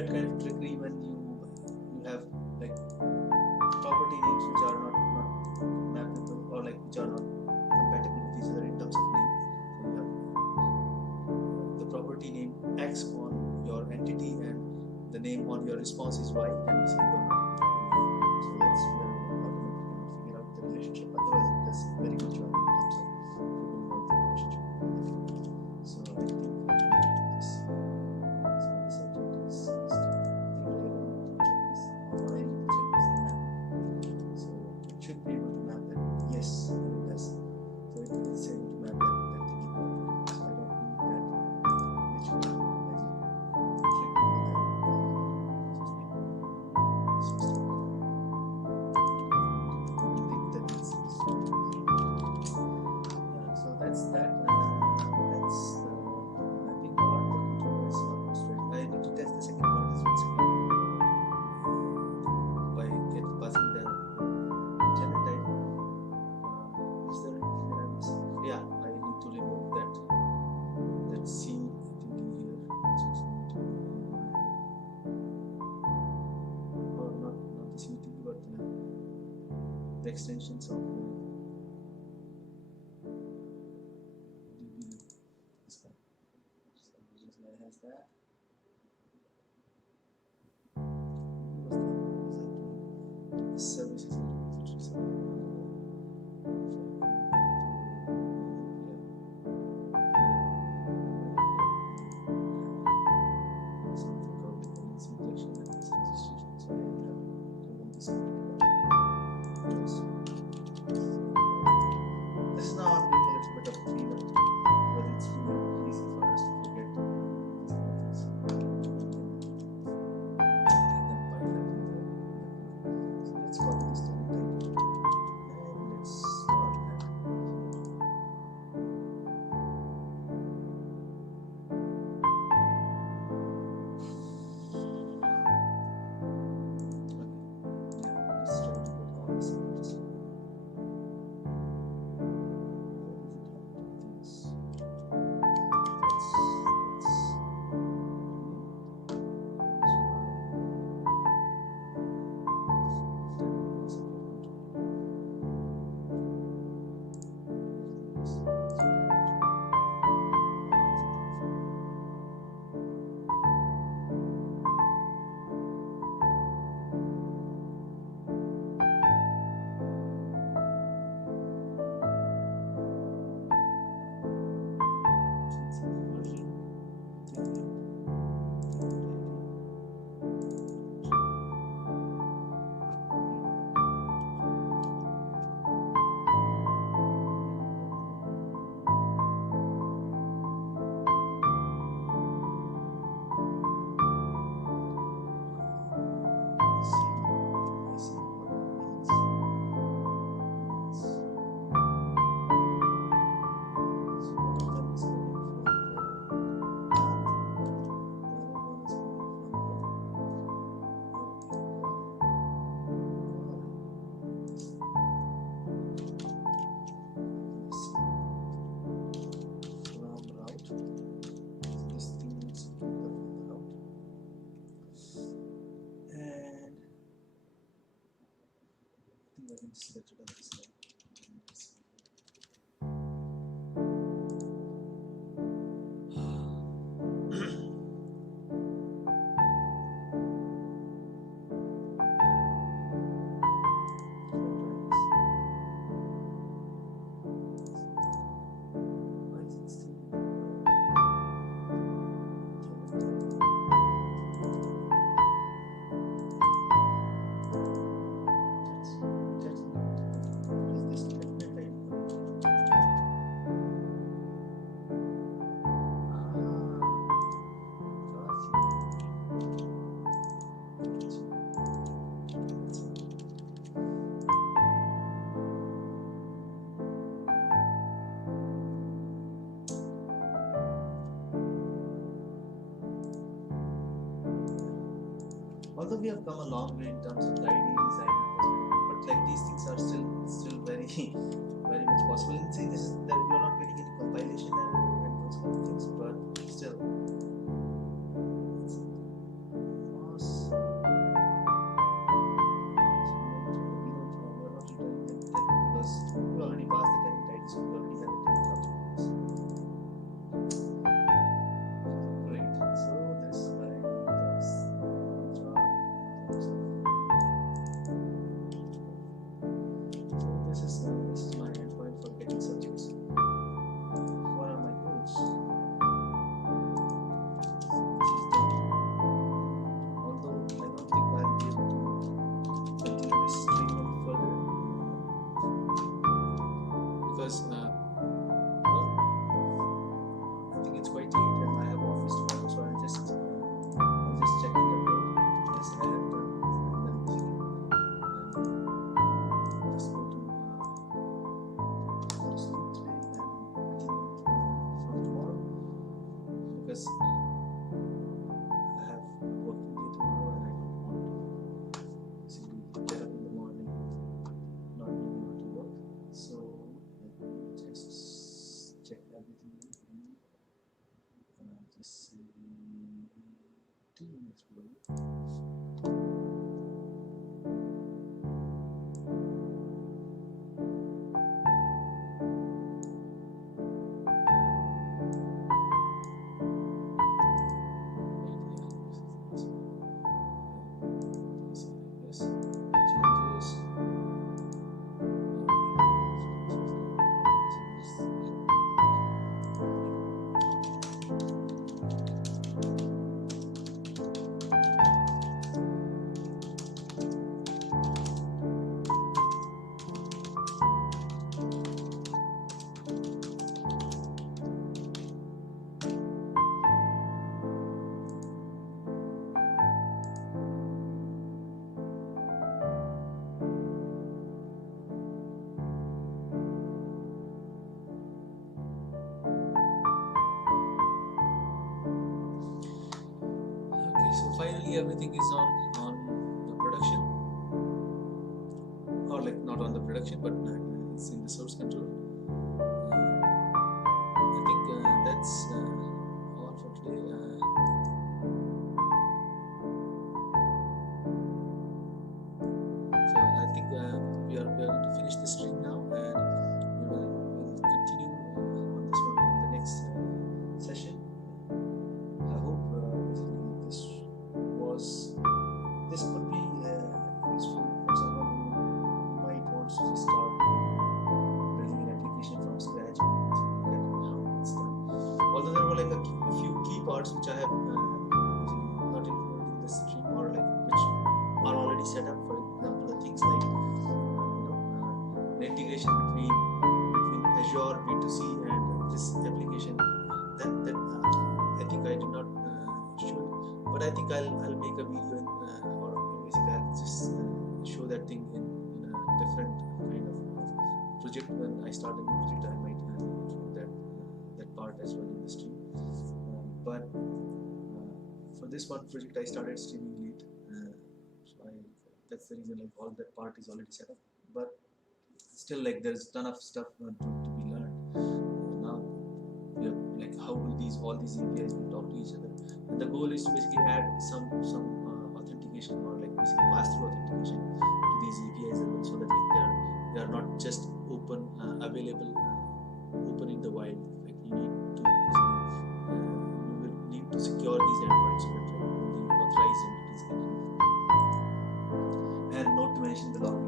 that kind of trickery when you have like property names which are not mappable, or like which are not compatible with each other in terms of name. So you have the property name X on your entity and the name on your response is Y, then basically you are not able to. So that's where we automatically figure out the relationship. Otherwise, it does very good job in terms of figuring out the relationship. So I think this. So the subject is to check this. All I need to check is the map. So it should be able to map that. Yes, it does. So it is able to map that thing. So I don't need that which one magic trick on that. So that's that. That's the mapping part. The controller is almost ready. I need to test the second part as well. By passing the tenant ID. Is there anything that I'm missing? Yeah, I need to remove that C thingy here, which is going to be or not the C thingy, but the extensions of this guy. So this guy has that. Services and repository something called dependency injection and this registration. So I have to remove this particular. This is now I'm doing a little bit of cleanup, but it's really easy for us to forget these kind of things. And then pile up in the. So let's copy this tenant ID and let's start that. Okay, yeah, let's try to put all this in this. Selected on this side. Why is it still although we have come a long way in terms of the ID design and perspective, but like these things are still very very much possible. In saying this, that you're not getting any compilation error and those kind of things, but still, it's basically everything is on the production, or like not on the production, but it's in the source control. I think that's all for today. So I think we are going to finish the stream now, and we'll continue on this one in the next session. I hope basically this could be useful for someone who might want to start building an application from scratch and get how it's done. Although there were like a few key parts which I have not included in the stream, or like which are already set up. For example, the things like the integration between Azure B2C and this application. That I think I did not show it, but I think I'll make a video or basically I'll just show that thing in a different kind of project. When I start a new project, I might include that part as well in the stream. But for this one project, I started streaming late, so that's the reason like all that part is already set up. But still, like there's a ton of stuff to be learned. Now, like how do all these APIs will talk to each other? And the goal is to basically add some authentication, or like basically pass-through authentication to these APIs as well, so that like they are not just open available open in the wild. Like you will need to secure these endpoints so that like only authorized entities can use them. And not to mention the log